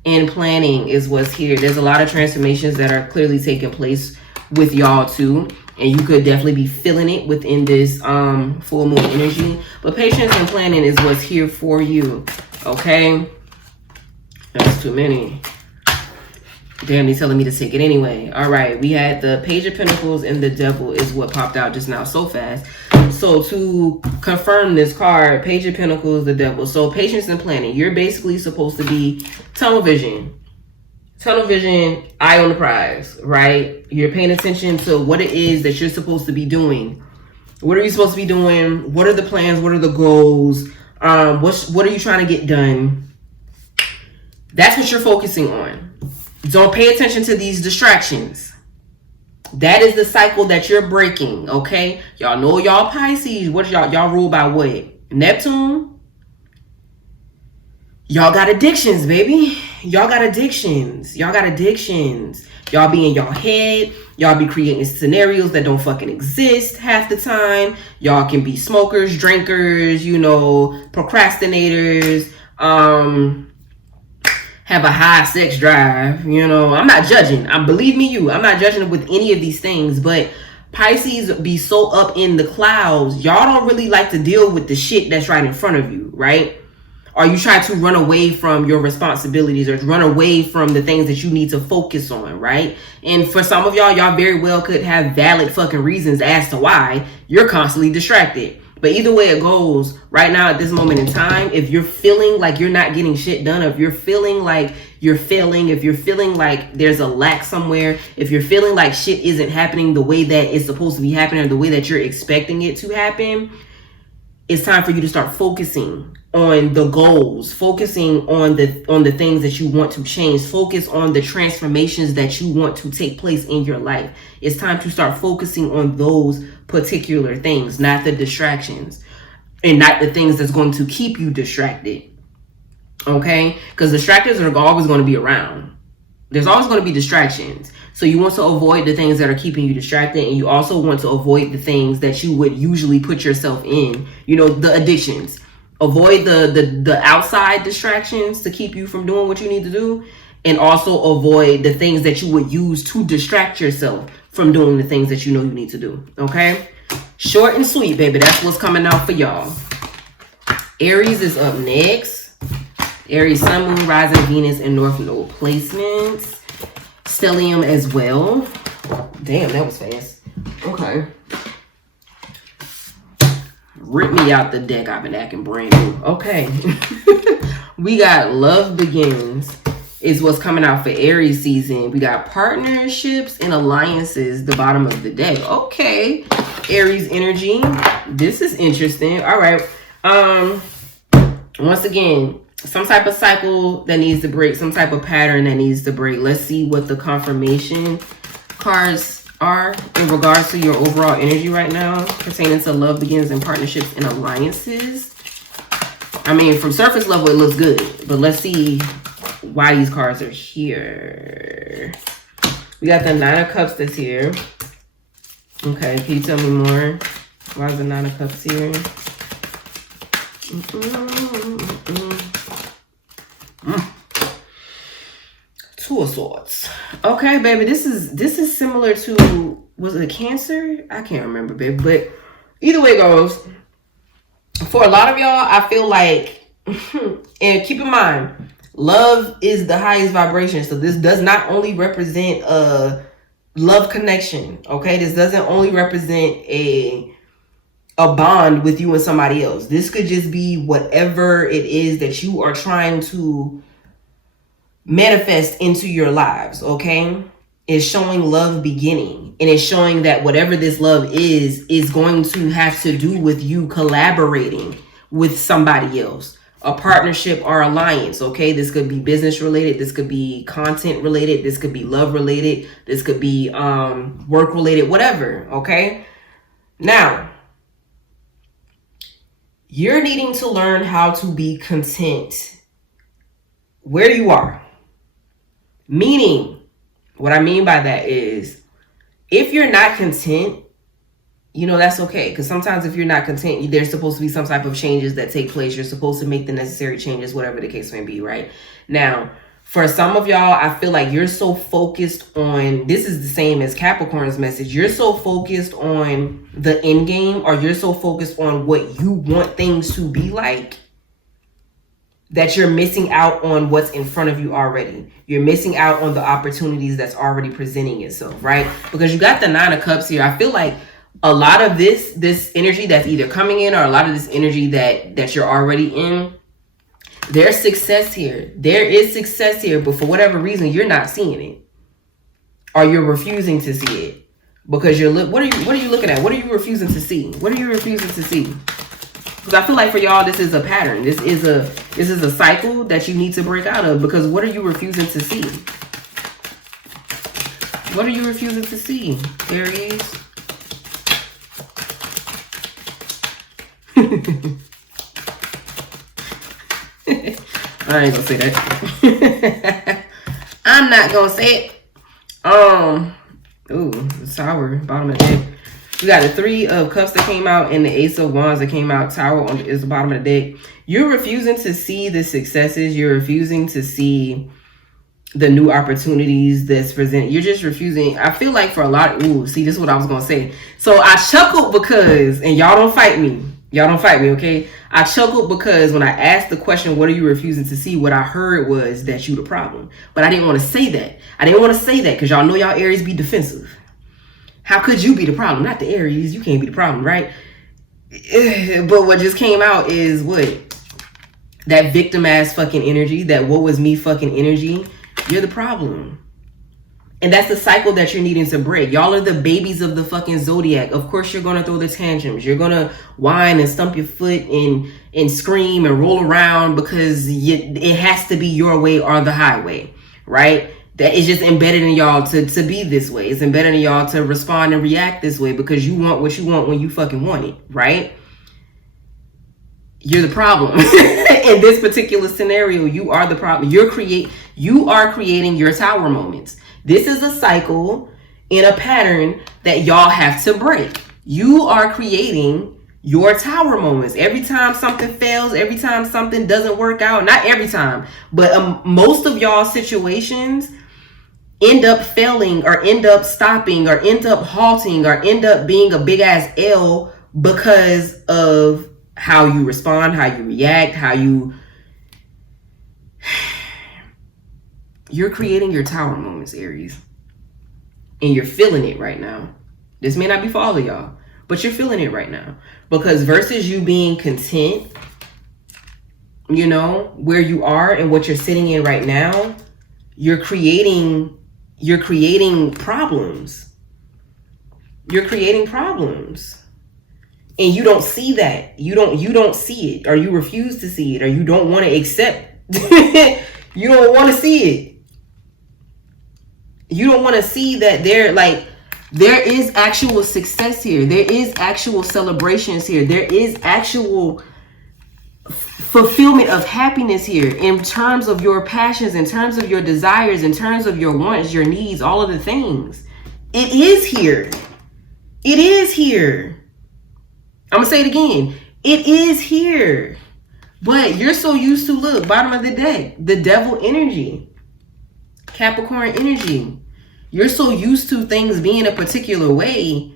and planning is what's here. There's a lot of transformations that are clearly taking place with y'all too. And you could definitely be feeling it within this full moon energy. But patience and planning is what's here for you. Okay? That's too many. Damn, they're telling me to take it anyway. All right, we had the Page of Pentacles and the Devil is what popped out just now so fast. So to confirm this card, Page of Pentacles, the Devil. So patience and planning. You're basically supposed to be tunnel vision. Tunnel vision, eye on the prize, right? You're paying attention to what it is that you're supposed to be doing. What are you supposed to be doing? What are the plans? What are the goals? What are you trying to get done? That's what you're focusing on. Don't pay attention to these distractions. That is the cycle that you're breaking, okay? Y'all know y'all Pisces. What y'all rule by what? Neptune? Y'all got addictions, baby. Y'all got addictions. Y'all got addictions. Y'all be in y'all head. Y'all be creating scenarios that don't fucking exist half the time. Y'all can be smokers, drinkers, you know, procrastinators, have a high sex drive, you know. I'm not judging. Believe me, I'm not judging with any of these things, but Pisces be so up in the clouds. Y'all don't really like to deal with the shit that's right in front of you, right? Or you try to run away from your responsibilities or run away from the things that you need to focus on, right? And for some of y'all very well could have valid fucking reasons as to why you're constantly distracted. But either way it goes, right now at this moment in time, if you're feeling like you're not getting shit done, if you're feeling like you're failing, if you're feeling like there's a lack somewhere, if you're feeling like shit isn't happening the way that it's supposed to be happening or the way that you're expecting it to happen, it's time for you to start focusing on the goals, focusing on the things that you want to change, focus on the transformations that you want to take place in your life. It's time to start focusing on those particular things, not the distractions and not the things that's going to keep you distracted. Okay? Because distractors are always going to be around. There's always going to be distractions. So you want to avoid the things that are keeping you distracted, and you also want to avoid the things that you would usually put yourself in, you know, the addictions. Avoid the outside distractions to keep you from doing what you need to do, and also avoid the things that you would use to distract yourself from doing the things that you know you need to do. Okay? Short and sweet, baby. That's what's coming out for y'all. Aries is up next. Aries, Sun, Moon, Rising, Venus, and North Node placements. Stellium as well. Damn, that was fast. Okay. Rip me out the deck. I've been acting brand new. Okay. We got Love Begins is what's coming out for Aries season. We got partnerships and alliances, the bottom of the deck. Okay. Aries energy. This is interesting. All right. Once again, some type of cycle that needs to break, some type of pattern that needs to break. Let's see what the confirmation cards are in regards to your overall energy right now pertaining to love begins and partnerships and alliances. I mean, from surface level, it looks good, but let's see why these cards are here. We got the Nine of Cups that's here. Okay, can you tell me more? Why is the Nine of Cups here? Two of Swords. Okay, baby, this is similar to, was it Cancer? I can't remember, baby, but either way it goes, for a lot of y'all, I feel like, and keep in mind, love is the highest vibration. So this does not only represent a love connection, okay? This doesn't only represent a bond with you and somebody else. This could just be whatever it is that you are trying to manifest into your lives, okay? It's showing love beginning, and it's showing that whatever this love is going to have to do with you collaborating with somebody else, a partnership or alliance, okay? This could be business related, this could be content related, this could be love related, this could be work related, whatever, okay? Now, you're needing to learn how to be content where you are. Meaning, what I mean by that is, if you're not content, you know, that's okay. Because sometimes if you're not content, there's supposed to be some type of changes that take place. You're supposed to make the necessary changes, whatever the case may be, right? Now, for some of y'all, I feel like you're so focused on, this is the same as Capricorn's message. You're so focused on the end game, or you're so focused on what you want things to be like, that you're missing out on what's in front of you already. You're missing out on the opportunities that's already presenting itself, right? Because you got the Nine of Cups here. I feel like a lot of this energy that's either coming in, or a lot of this energy that you're already in, there's success here. There is success here, but for whatever reason, you're not seeing it, or you're refusing to see it because what are you looking at? What are you refusing to see? What are you refusing to see? Because I feel like for y'all, this is a pattern. This is a cycle that you need to break out of. Because what are you refusing to see? What are you refusing to see, Aries? I ain't gonna say that. I'm not gonna say it. Ooh, sour bottom of the deck. We got the Three of Cups that came out and the Ace of Wands that came out. Tower is the bottom of the deck. You're refusing to see the successes. You're refusing to see the new opportunities that's presented. You're just refusing. I feel like for a lot, see, this is what I was gonna say. So I chuckled because, and y'all don't fight me. Y'all don't fight me, okay? I chuckled because when I asked the question, what are you refusing to see? What I heard was that you the problem. But I didn't want to say that. I didn't want to say that because y'all know y'all Aries be defensive. How could you be the problem? Not the Aries. You can't be the problem, right? But what just came out is what? That victim ass fucking energy, that what was me fucking energy. You're the problem. And that's the cycle that you're needing to break. Y'all are the babies of the fucking zodiac. Of course, you're going to throw the tantrums. You're going to whine and stump your foot and scream and roll around because it has to be your way or the highway, right? That is just embedded in y'all to be this way. It's embedded in y'all to respond and react this way because you want what you want when you fucking want it, right? You're the problem. In this particular scenario, you are the problem. You are creating your tower moments. This is a cycle in a pattern that y'all have to break. You are creating your tower moments. Every time something fails, every time something doesn't work out, not every time, but most of y'all situations end up failing or end up stopping or end up halting or end up being a big ass L because of how you respond, how you react, you're creating your tower moments, Aries. And you're feeling it right now. This may not be for all of y'all, but you're feeling it right now. Because versus you being content, you know, where you are and what you're sitting in right now, you're creating problems. You're creating problems. And you don't see that. You don't see it, or you refuse to see it, or you don't want to accept. You don't want to see it. You don't want to see that there is actual success here. There is actual celebrations here. There is actual fulfillment of happiness here in terms of your passions, in terms of your desires, in terms of your wants, your needs, all of the things. It is here. It is here. I'm going to say it again. It is here. But you're so used to, look, bottom of the deck, the devil energy, Capricorn energy. You're so used to things being a particular way.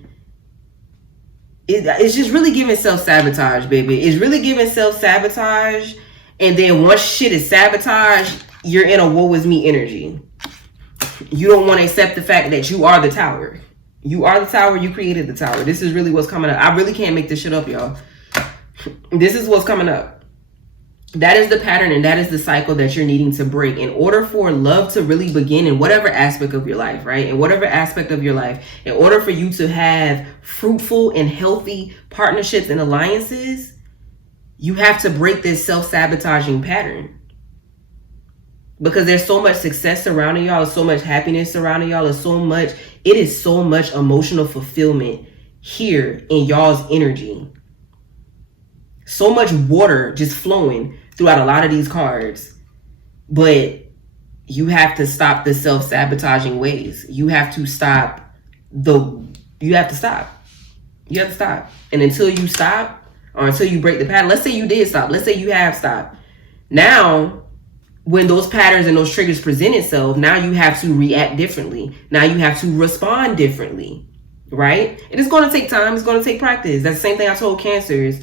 It's just really giving self-sabotage, baby. It's really giving self-sabotage. And then once shit is sabotaged, you're in a woe is me energy. You don't want to accept the fact that you are the tower. You are the tower. You created the tower. This is really what's coming up. I really can't make this shit up, y'all. This is what's coming up. That is the pattern and that is the cycle that you're needing to break in order for love to really begin in whatever aspect of your life, right? In whatever aspect of your life, in order for you to have fruitful and healthy partnerships and alliances, you have to break this self-sabotaging pattern. Because there's so much success surrounding y'all, there's so much happiness surrounding y'all, it is so much emotional fulfillment here in y'all's energy. So much water just flowing throughout a lot of these cards. But you have to stop the self-sabotaging ways. You have to stop. You have to stop. And until you stop, or until you break the pattern, let's say you did stop. Let's say you have stopped. Now, when those patterns and those triggers present itself, now you have to react differently. Now you have to respond differently, right? And it's going to take time. It's going to take practice. That's the same thing I told Cancers.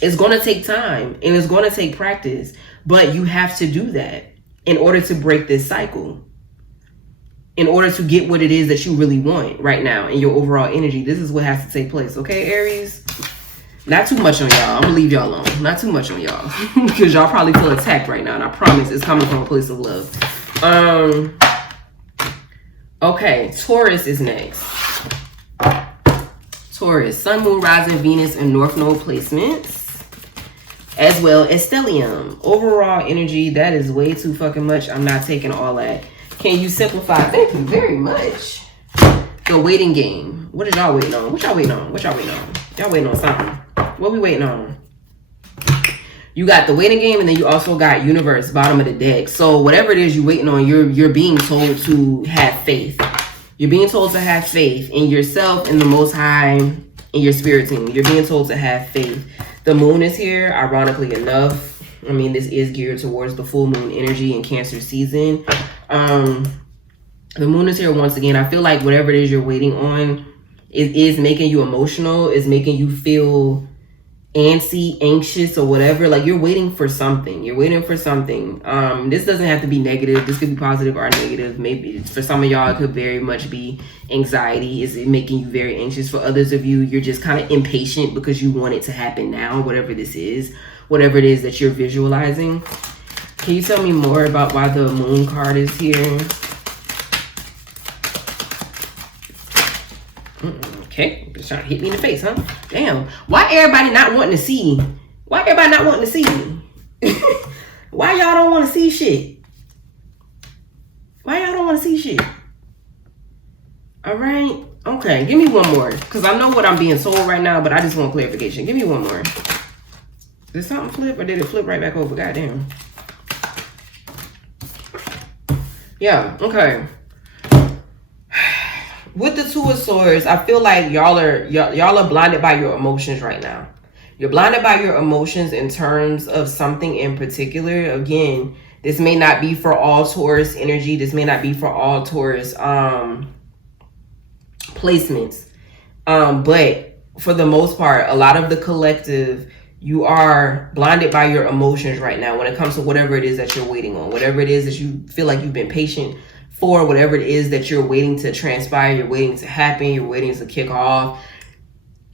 It's going to take time and it's going to take practice, but you have to do that in order to break this cycle, in order to get what it is that you really want right now in your overall energy. This is what has to take place. Okay, Aries, not too much on y'all. I'm gonna leave y'all alone. Not too much on y'all because y'all probably feel attacked right now. And I promise it's coming from a place of love. Okay, Taurus is next. Taurus, Sun, Moon, Rising, Venus, and North Node placements, as well as Stellium. Overall energy, that is way too fucking much. I'm not taking all that. Can you simplify? Thank you very much. The waiting game. What is y'all waiting on? What y'all waiting on? Y'all waiting on something. What we waiting on? You got the waiting game, and then you also got universe, bottom of the deck. So whatever it is you're waiting on, you're being told to have faith. You're being told to have faith in yourself, in the Most High, in your spirit team. You're being told to have faith. The moon is here, ironically enough. I mean, this is geared towards the full moon energy in Cancer season. The moon is here once again. I feel like whatever it is you're waiting on is making you emotional, is making you feel antsy, anxious, or whatever. Like you're waiting for something. This doesn't have to be negative. This could be positive or negative. Maybe for some of y'all, it could very much be anxiety. Is it making you very anxious? For others of you, you're just kind of impatient because you want it to happen now, whatever this is, whatever it is that you're visualizing. Can you tell me more about why the moon card is here? Okay, just trying to hit me in the face, huh? Damn. Why everybody not wanting to see? Why everybody not wanting to see? Why y'all don't want to see shit? Why y'all don't want to see shit? All right. Okay, give me one more. Because I know what I'm being told right now, but I just want clarification. Give me one more. Did something flip or did it flip right back over? Goddamn. Yeah, okay. With the Two of Swords, I feel like y'all are blinded by your emotions right now. You're blinded by your emotions in terms of something in particular. Again, this may not be for all Taurus energy. This may not be for all Taurus placements. But for the most part, a lot of the collective, you are blinded by your emotions right now when it comes to whatever it is that you're waiting on, whatever it is that you feel like you've been patient for, whatever it is that you're waiting to transpire, you're waiting to happen, you're waiting to kick off.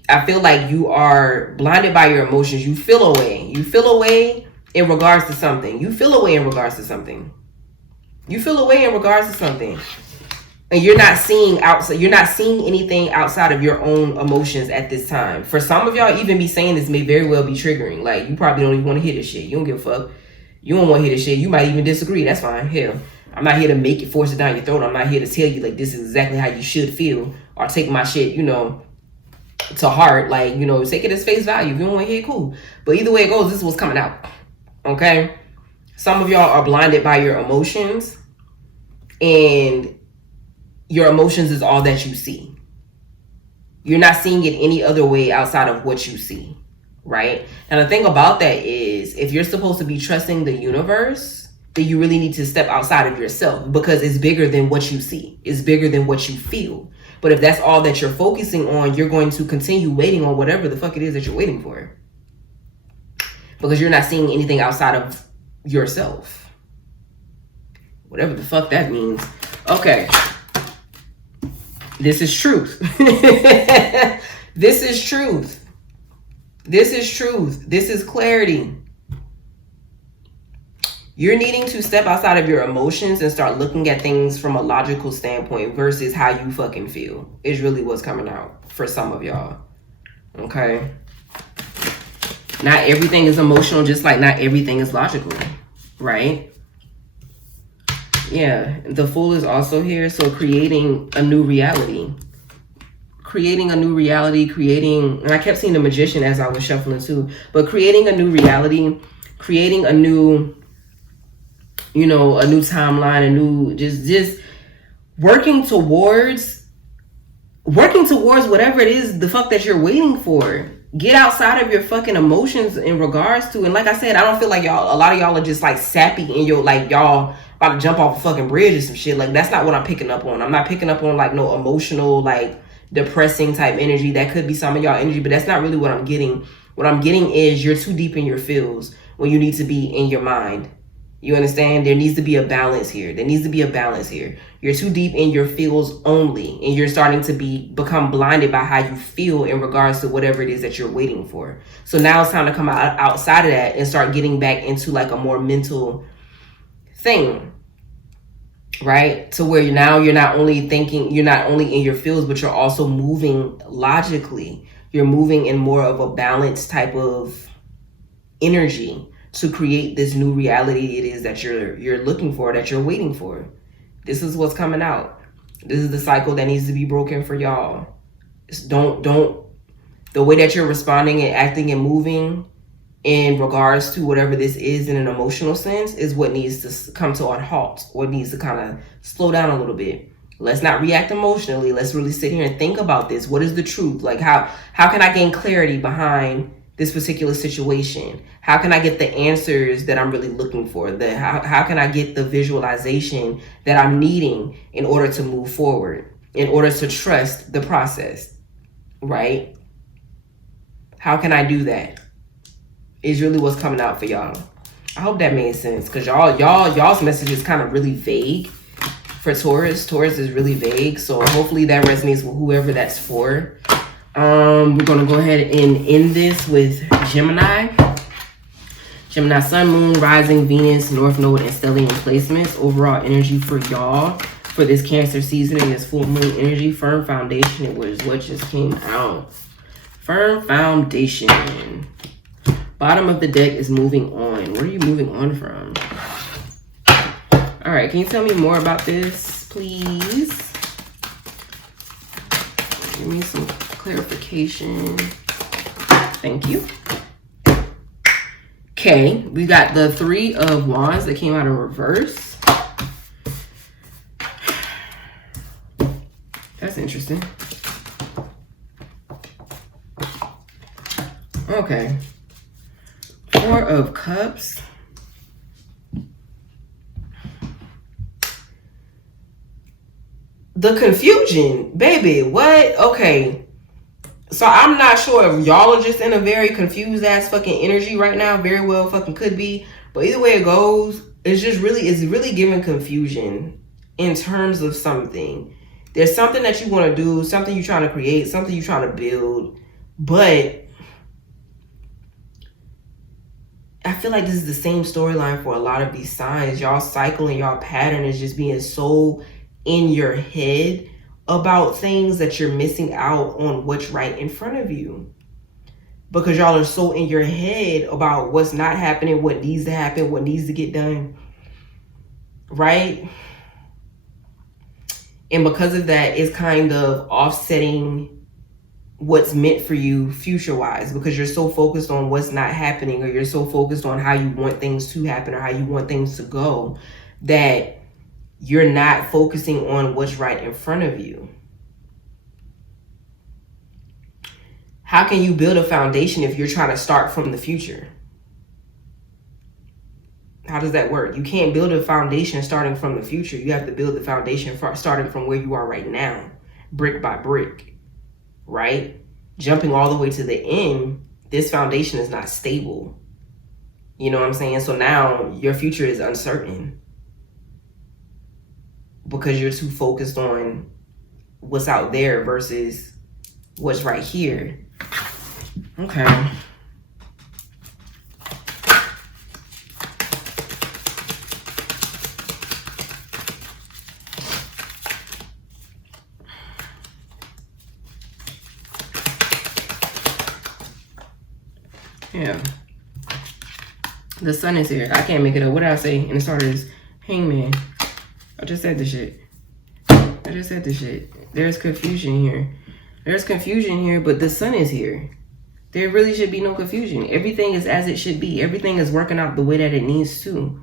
I feel like you are blinded by your emotions. You feel away. You feel away in regards to something. You feel away in regards to something. You feel away in regards to something. And you're not seeing outside. You're not seeing anything outside of your own emotions at this time. For some of y'all, even me saying this may very well be triggering. Like, you probably don't even want to hear this shit. You don't give a fuck. You don't want to hear this shit. You might even disagree. That's fine. Hell, I'm not here to make it, force it down your throat. I'm not here to tell you, like, this is exactly how you should feel. Or take my shit, to heart. Like, take it as face value. If you don't want to hear it, cool. But either way it goes, this is what's coming out. Okay? Some of y'all are blinded by your emotions. And your emotions is all that you see. You're not seeing it any other way outside of what you see, right? And the thing about that is, if you're supposed to be trusting the universe, then you really need to step outside of yourself, because it's bigger than what you see. It's bigger than what you feel. But if that's all that you're focusing on, you're going to continue waiting on whatever the fuck it is that you're waiting for, because you're not seeing anything outside of yourself. Whatever the fuck that means. Okay. This is truth. This is truth. This is truth. This is clarity. You're needing to step outside of your emotions and start looking at things from a logical standpoint versus how you fucking feel. Is really what's coming out for some of y'all. Okay? Not everything is emotional, just like not everything is logical. Right? Yeah, the Fool is also here. So creating a new reality. Creating a new reality, and I kept seeing the Magician as I was shuffling too. But creating a new reality, creating a new, a new timeline, a new, just working towards whatever it is, the fuck that you're waiting for. Get outside of your fucking emotions in regards to, and like I said, I don't feel like a lot of y'all are just like sappy and y'all about to jump off a fucking bridge or some shit. Like, that's not what I'm picking up on. I'm not picking up on like no emotional, like depressing type energy. That could be some of y'all energy, but that's not really what I'm getting. What I'm getting is you're too deep in your feels when you need to be in your mind. You understand? There needs to be a balance here. You're too deep in your feels only, and you're starting to become blinded by how you feel in regards to whatever it is that you're waiting for. So now it's time to come outside of that and start getting back into like a more mental thing, right? To where you're not only in your feels, but you're also moving logically. You're moving in more of a balanced type of energy to create this new reality it is that you're looking for, that you're waiting for. This is what's coming out. This is the cycle that needs to be broken for y'all. Don't the way that you're responding and acting and moving in regards to whatever this is in an emotional sense is what needs to come to a halt, or needs to kind of slow down a little bit. Let's not react emotionally. Let's really sit here and think about this. What is the truth? Like, how can I gain clarity behind this particular situation? How can I get the answers that I'm really looking for? How can I get the visualization that I'm needing in order to move forward, in order to trust the process, right? How can I do that? Is really what's coming out for y'all. I hope that made sense, because y'all's message is kind of really vague for Taurus. Taurus is really vague, so hopefully that resonates with whoever that's for. We're gonna go ahead and end this with Gemini. Gemini Sun, Moon, Rising, Venus, North Node, and Stellium placements. Overall energy for y'all for this Cancer season. It is full moon energy. Firm foundation. It was what just came out. Firm foundation. Bottom of the deck is moving on. Where are you moving on from? All right, can you tell me more about this, please? Give me some clarification. Thank you. Okay, we got the Three of Wands that came out in reverse. that's interesting. Okay. Four of Cups. The confusion, baby. What? Okay. So I'm not sure if y'all are just in a very confused ass fucking energy right now. Very well fucking could be. But either way it goes, it's really giving confusion in terms of something. There's something that you want to do, something you're trying to create, something you're trying to build. But I feel like this is the same storyline for a lot of these signs. Y'all cycle and y'all pattern is just being so in your head about things that you're missing out on what's right in front of you. Because y'all are so in your head about what's not happening, what needs to happen, what needs to get done. Right? And because of that, it's kind of offsetting what's meant for you future-wise, because you're so focused on what's not happening, or you're so focused on how you want things to happen or how you want things to go, that you're not focusing on what's right in front of you. How can you build a foundation if you're trying to start from the future? How does that work? You can't build a foundation starting from the future. You have to build the foundation starting from where you are right now, brick by brick, right? Jumping all the way to the end, this foundation is not stable. You know what I'm saying? So now your future is uncertain because you're too focused on what's out there versus what's right here. Okay. Yeah. The sun is here. I can't make it up. What did I say? And the start is Hangman. I just said the shit. There's confusion here. There's confusion here, but the sun is here. There really should be no confusion. Everything is as it should be. Everything is working out the way that it needs to.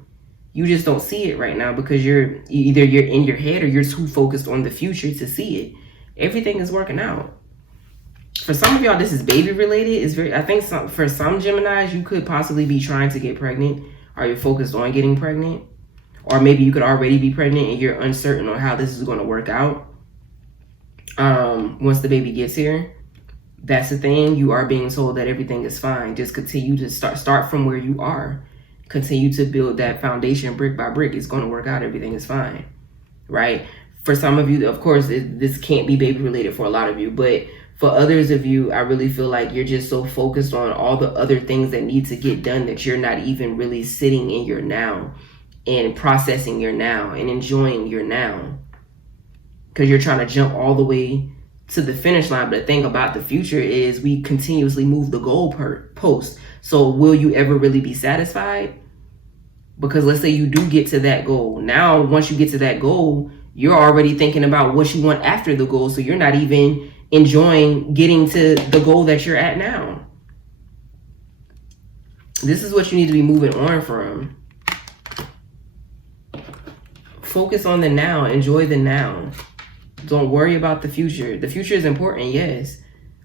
You just don't see it right now because either you're in your head or you're too focused on the future to see it. Everything is working out. For some of y'all, this is baby related. I think for some Geminis, you could possibly be trying to get pregnant, or you're focused on getting pregnant. Or maybe you could already be pregnant and you're uncertain on how this is going to work out. Once the baby gets here, that's the thing. You are being told that everything is fine. Just continue to start from where you are. Continue to build that foundation brick by brick. It's going to work out. Everything is fine, right? For some of you, of course, this can't be baby related for a lot of you, but for others of you, I really feel like you're just so focused on all the other things that need to get done that you're not even really sitting in your now and processing your now and enjoying your now. Because you're trying to jump all the way to the finish line. But the thing about the future is we continuously move the goal post. So will you ever really be satisfied? Because let's say you do get to that goal. Now, once you get to that goal, you're already thinking about what you want after the goal. So you're not even enjoying getting to the goal that you're at now. This is what you need to be moving on from. Focus on the now. Enjoy the now. Don't worry about the future. The future is important, yes.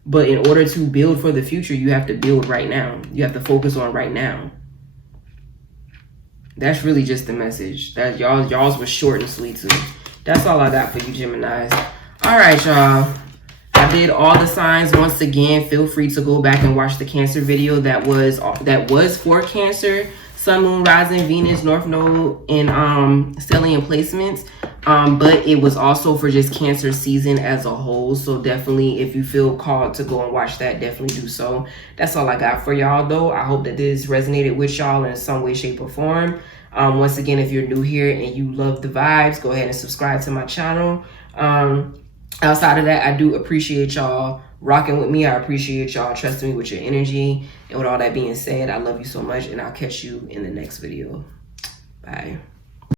But in order to build for the future, you have to build right now. You have to focus on right now. That's really just the message. That y'all's was short and sweet too. That's all I got for you, Geminis. All right, y'all. I did all the signs once again. Feel free to go back and watch the Cancer video that was for Cancer, Sun, Moon, Rising, Venus, North Node, and stellium placements. But it was also for just Cancer season as a whole. So definitely, if you feel called to go and watch that, definitely do so. That's all I got for y'all, though. I hope that this resonated with y'all in some way, shape, or form. Once again, if you're new here and you love the vibes, go ahead and subscribe to my channel. Outside of that, I do appreciate y'all rocking with me. I appreciate y'all trusting me with your energy. And with all that being said, I love you so much, and I'll catch you in the next video. Bye.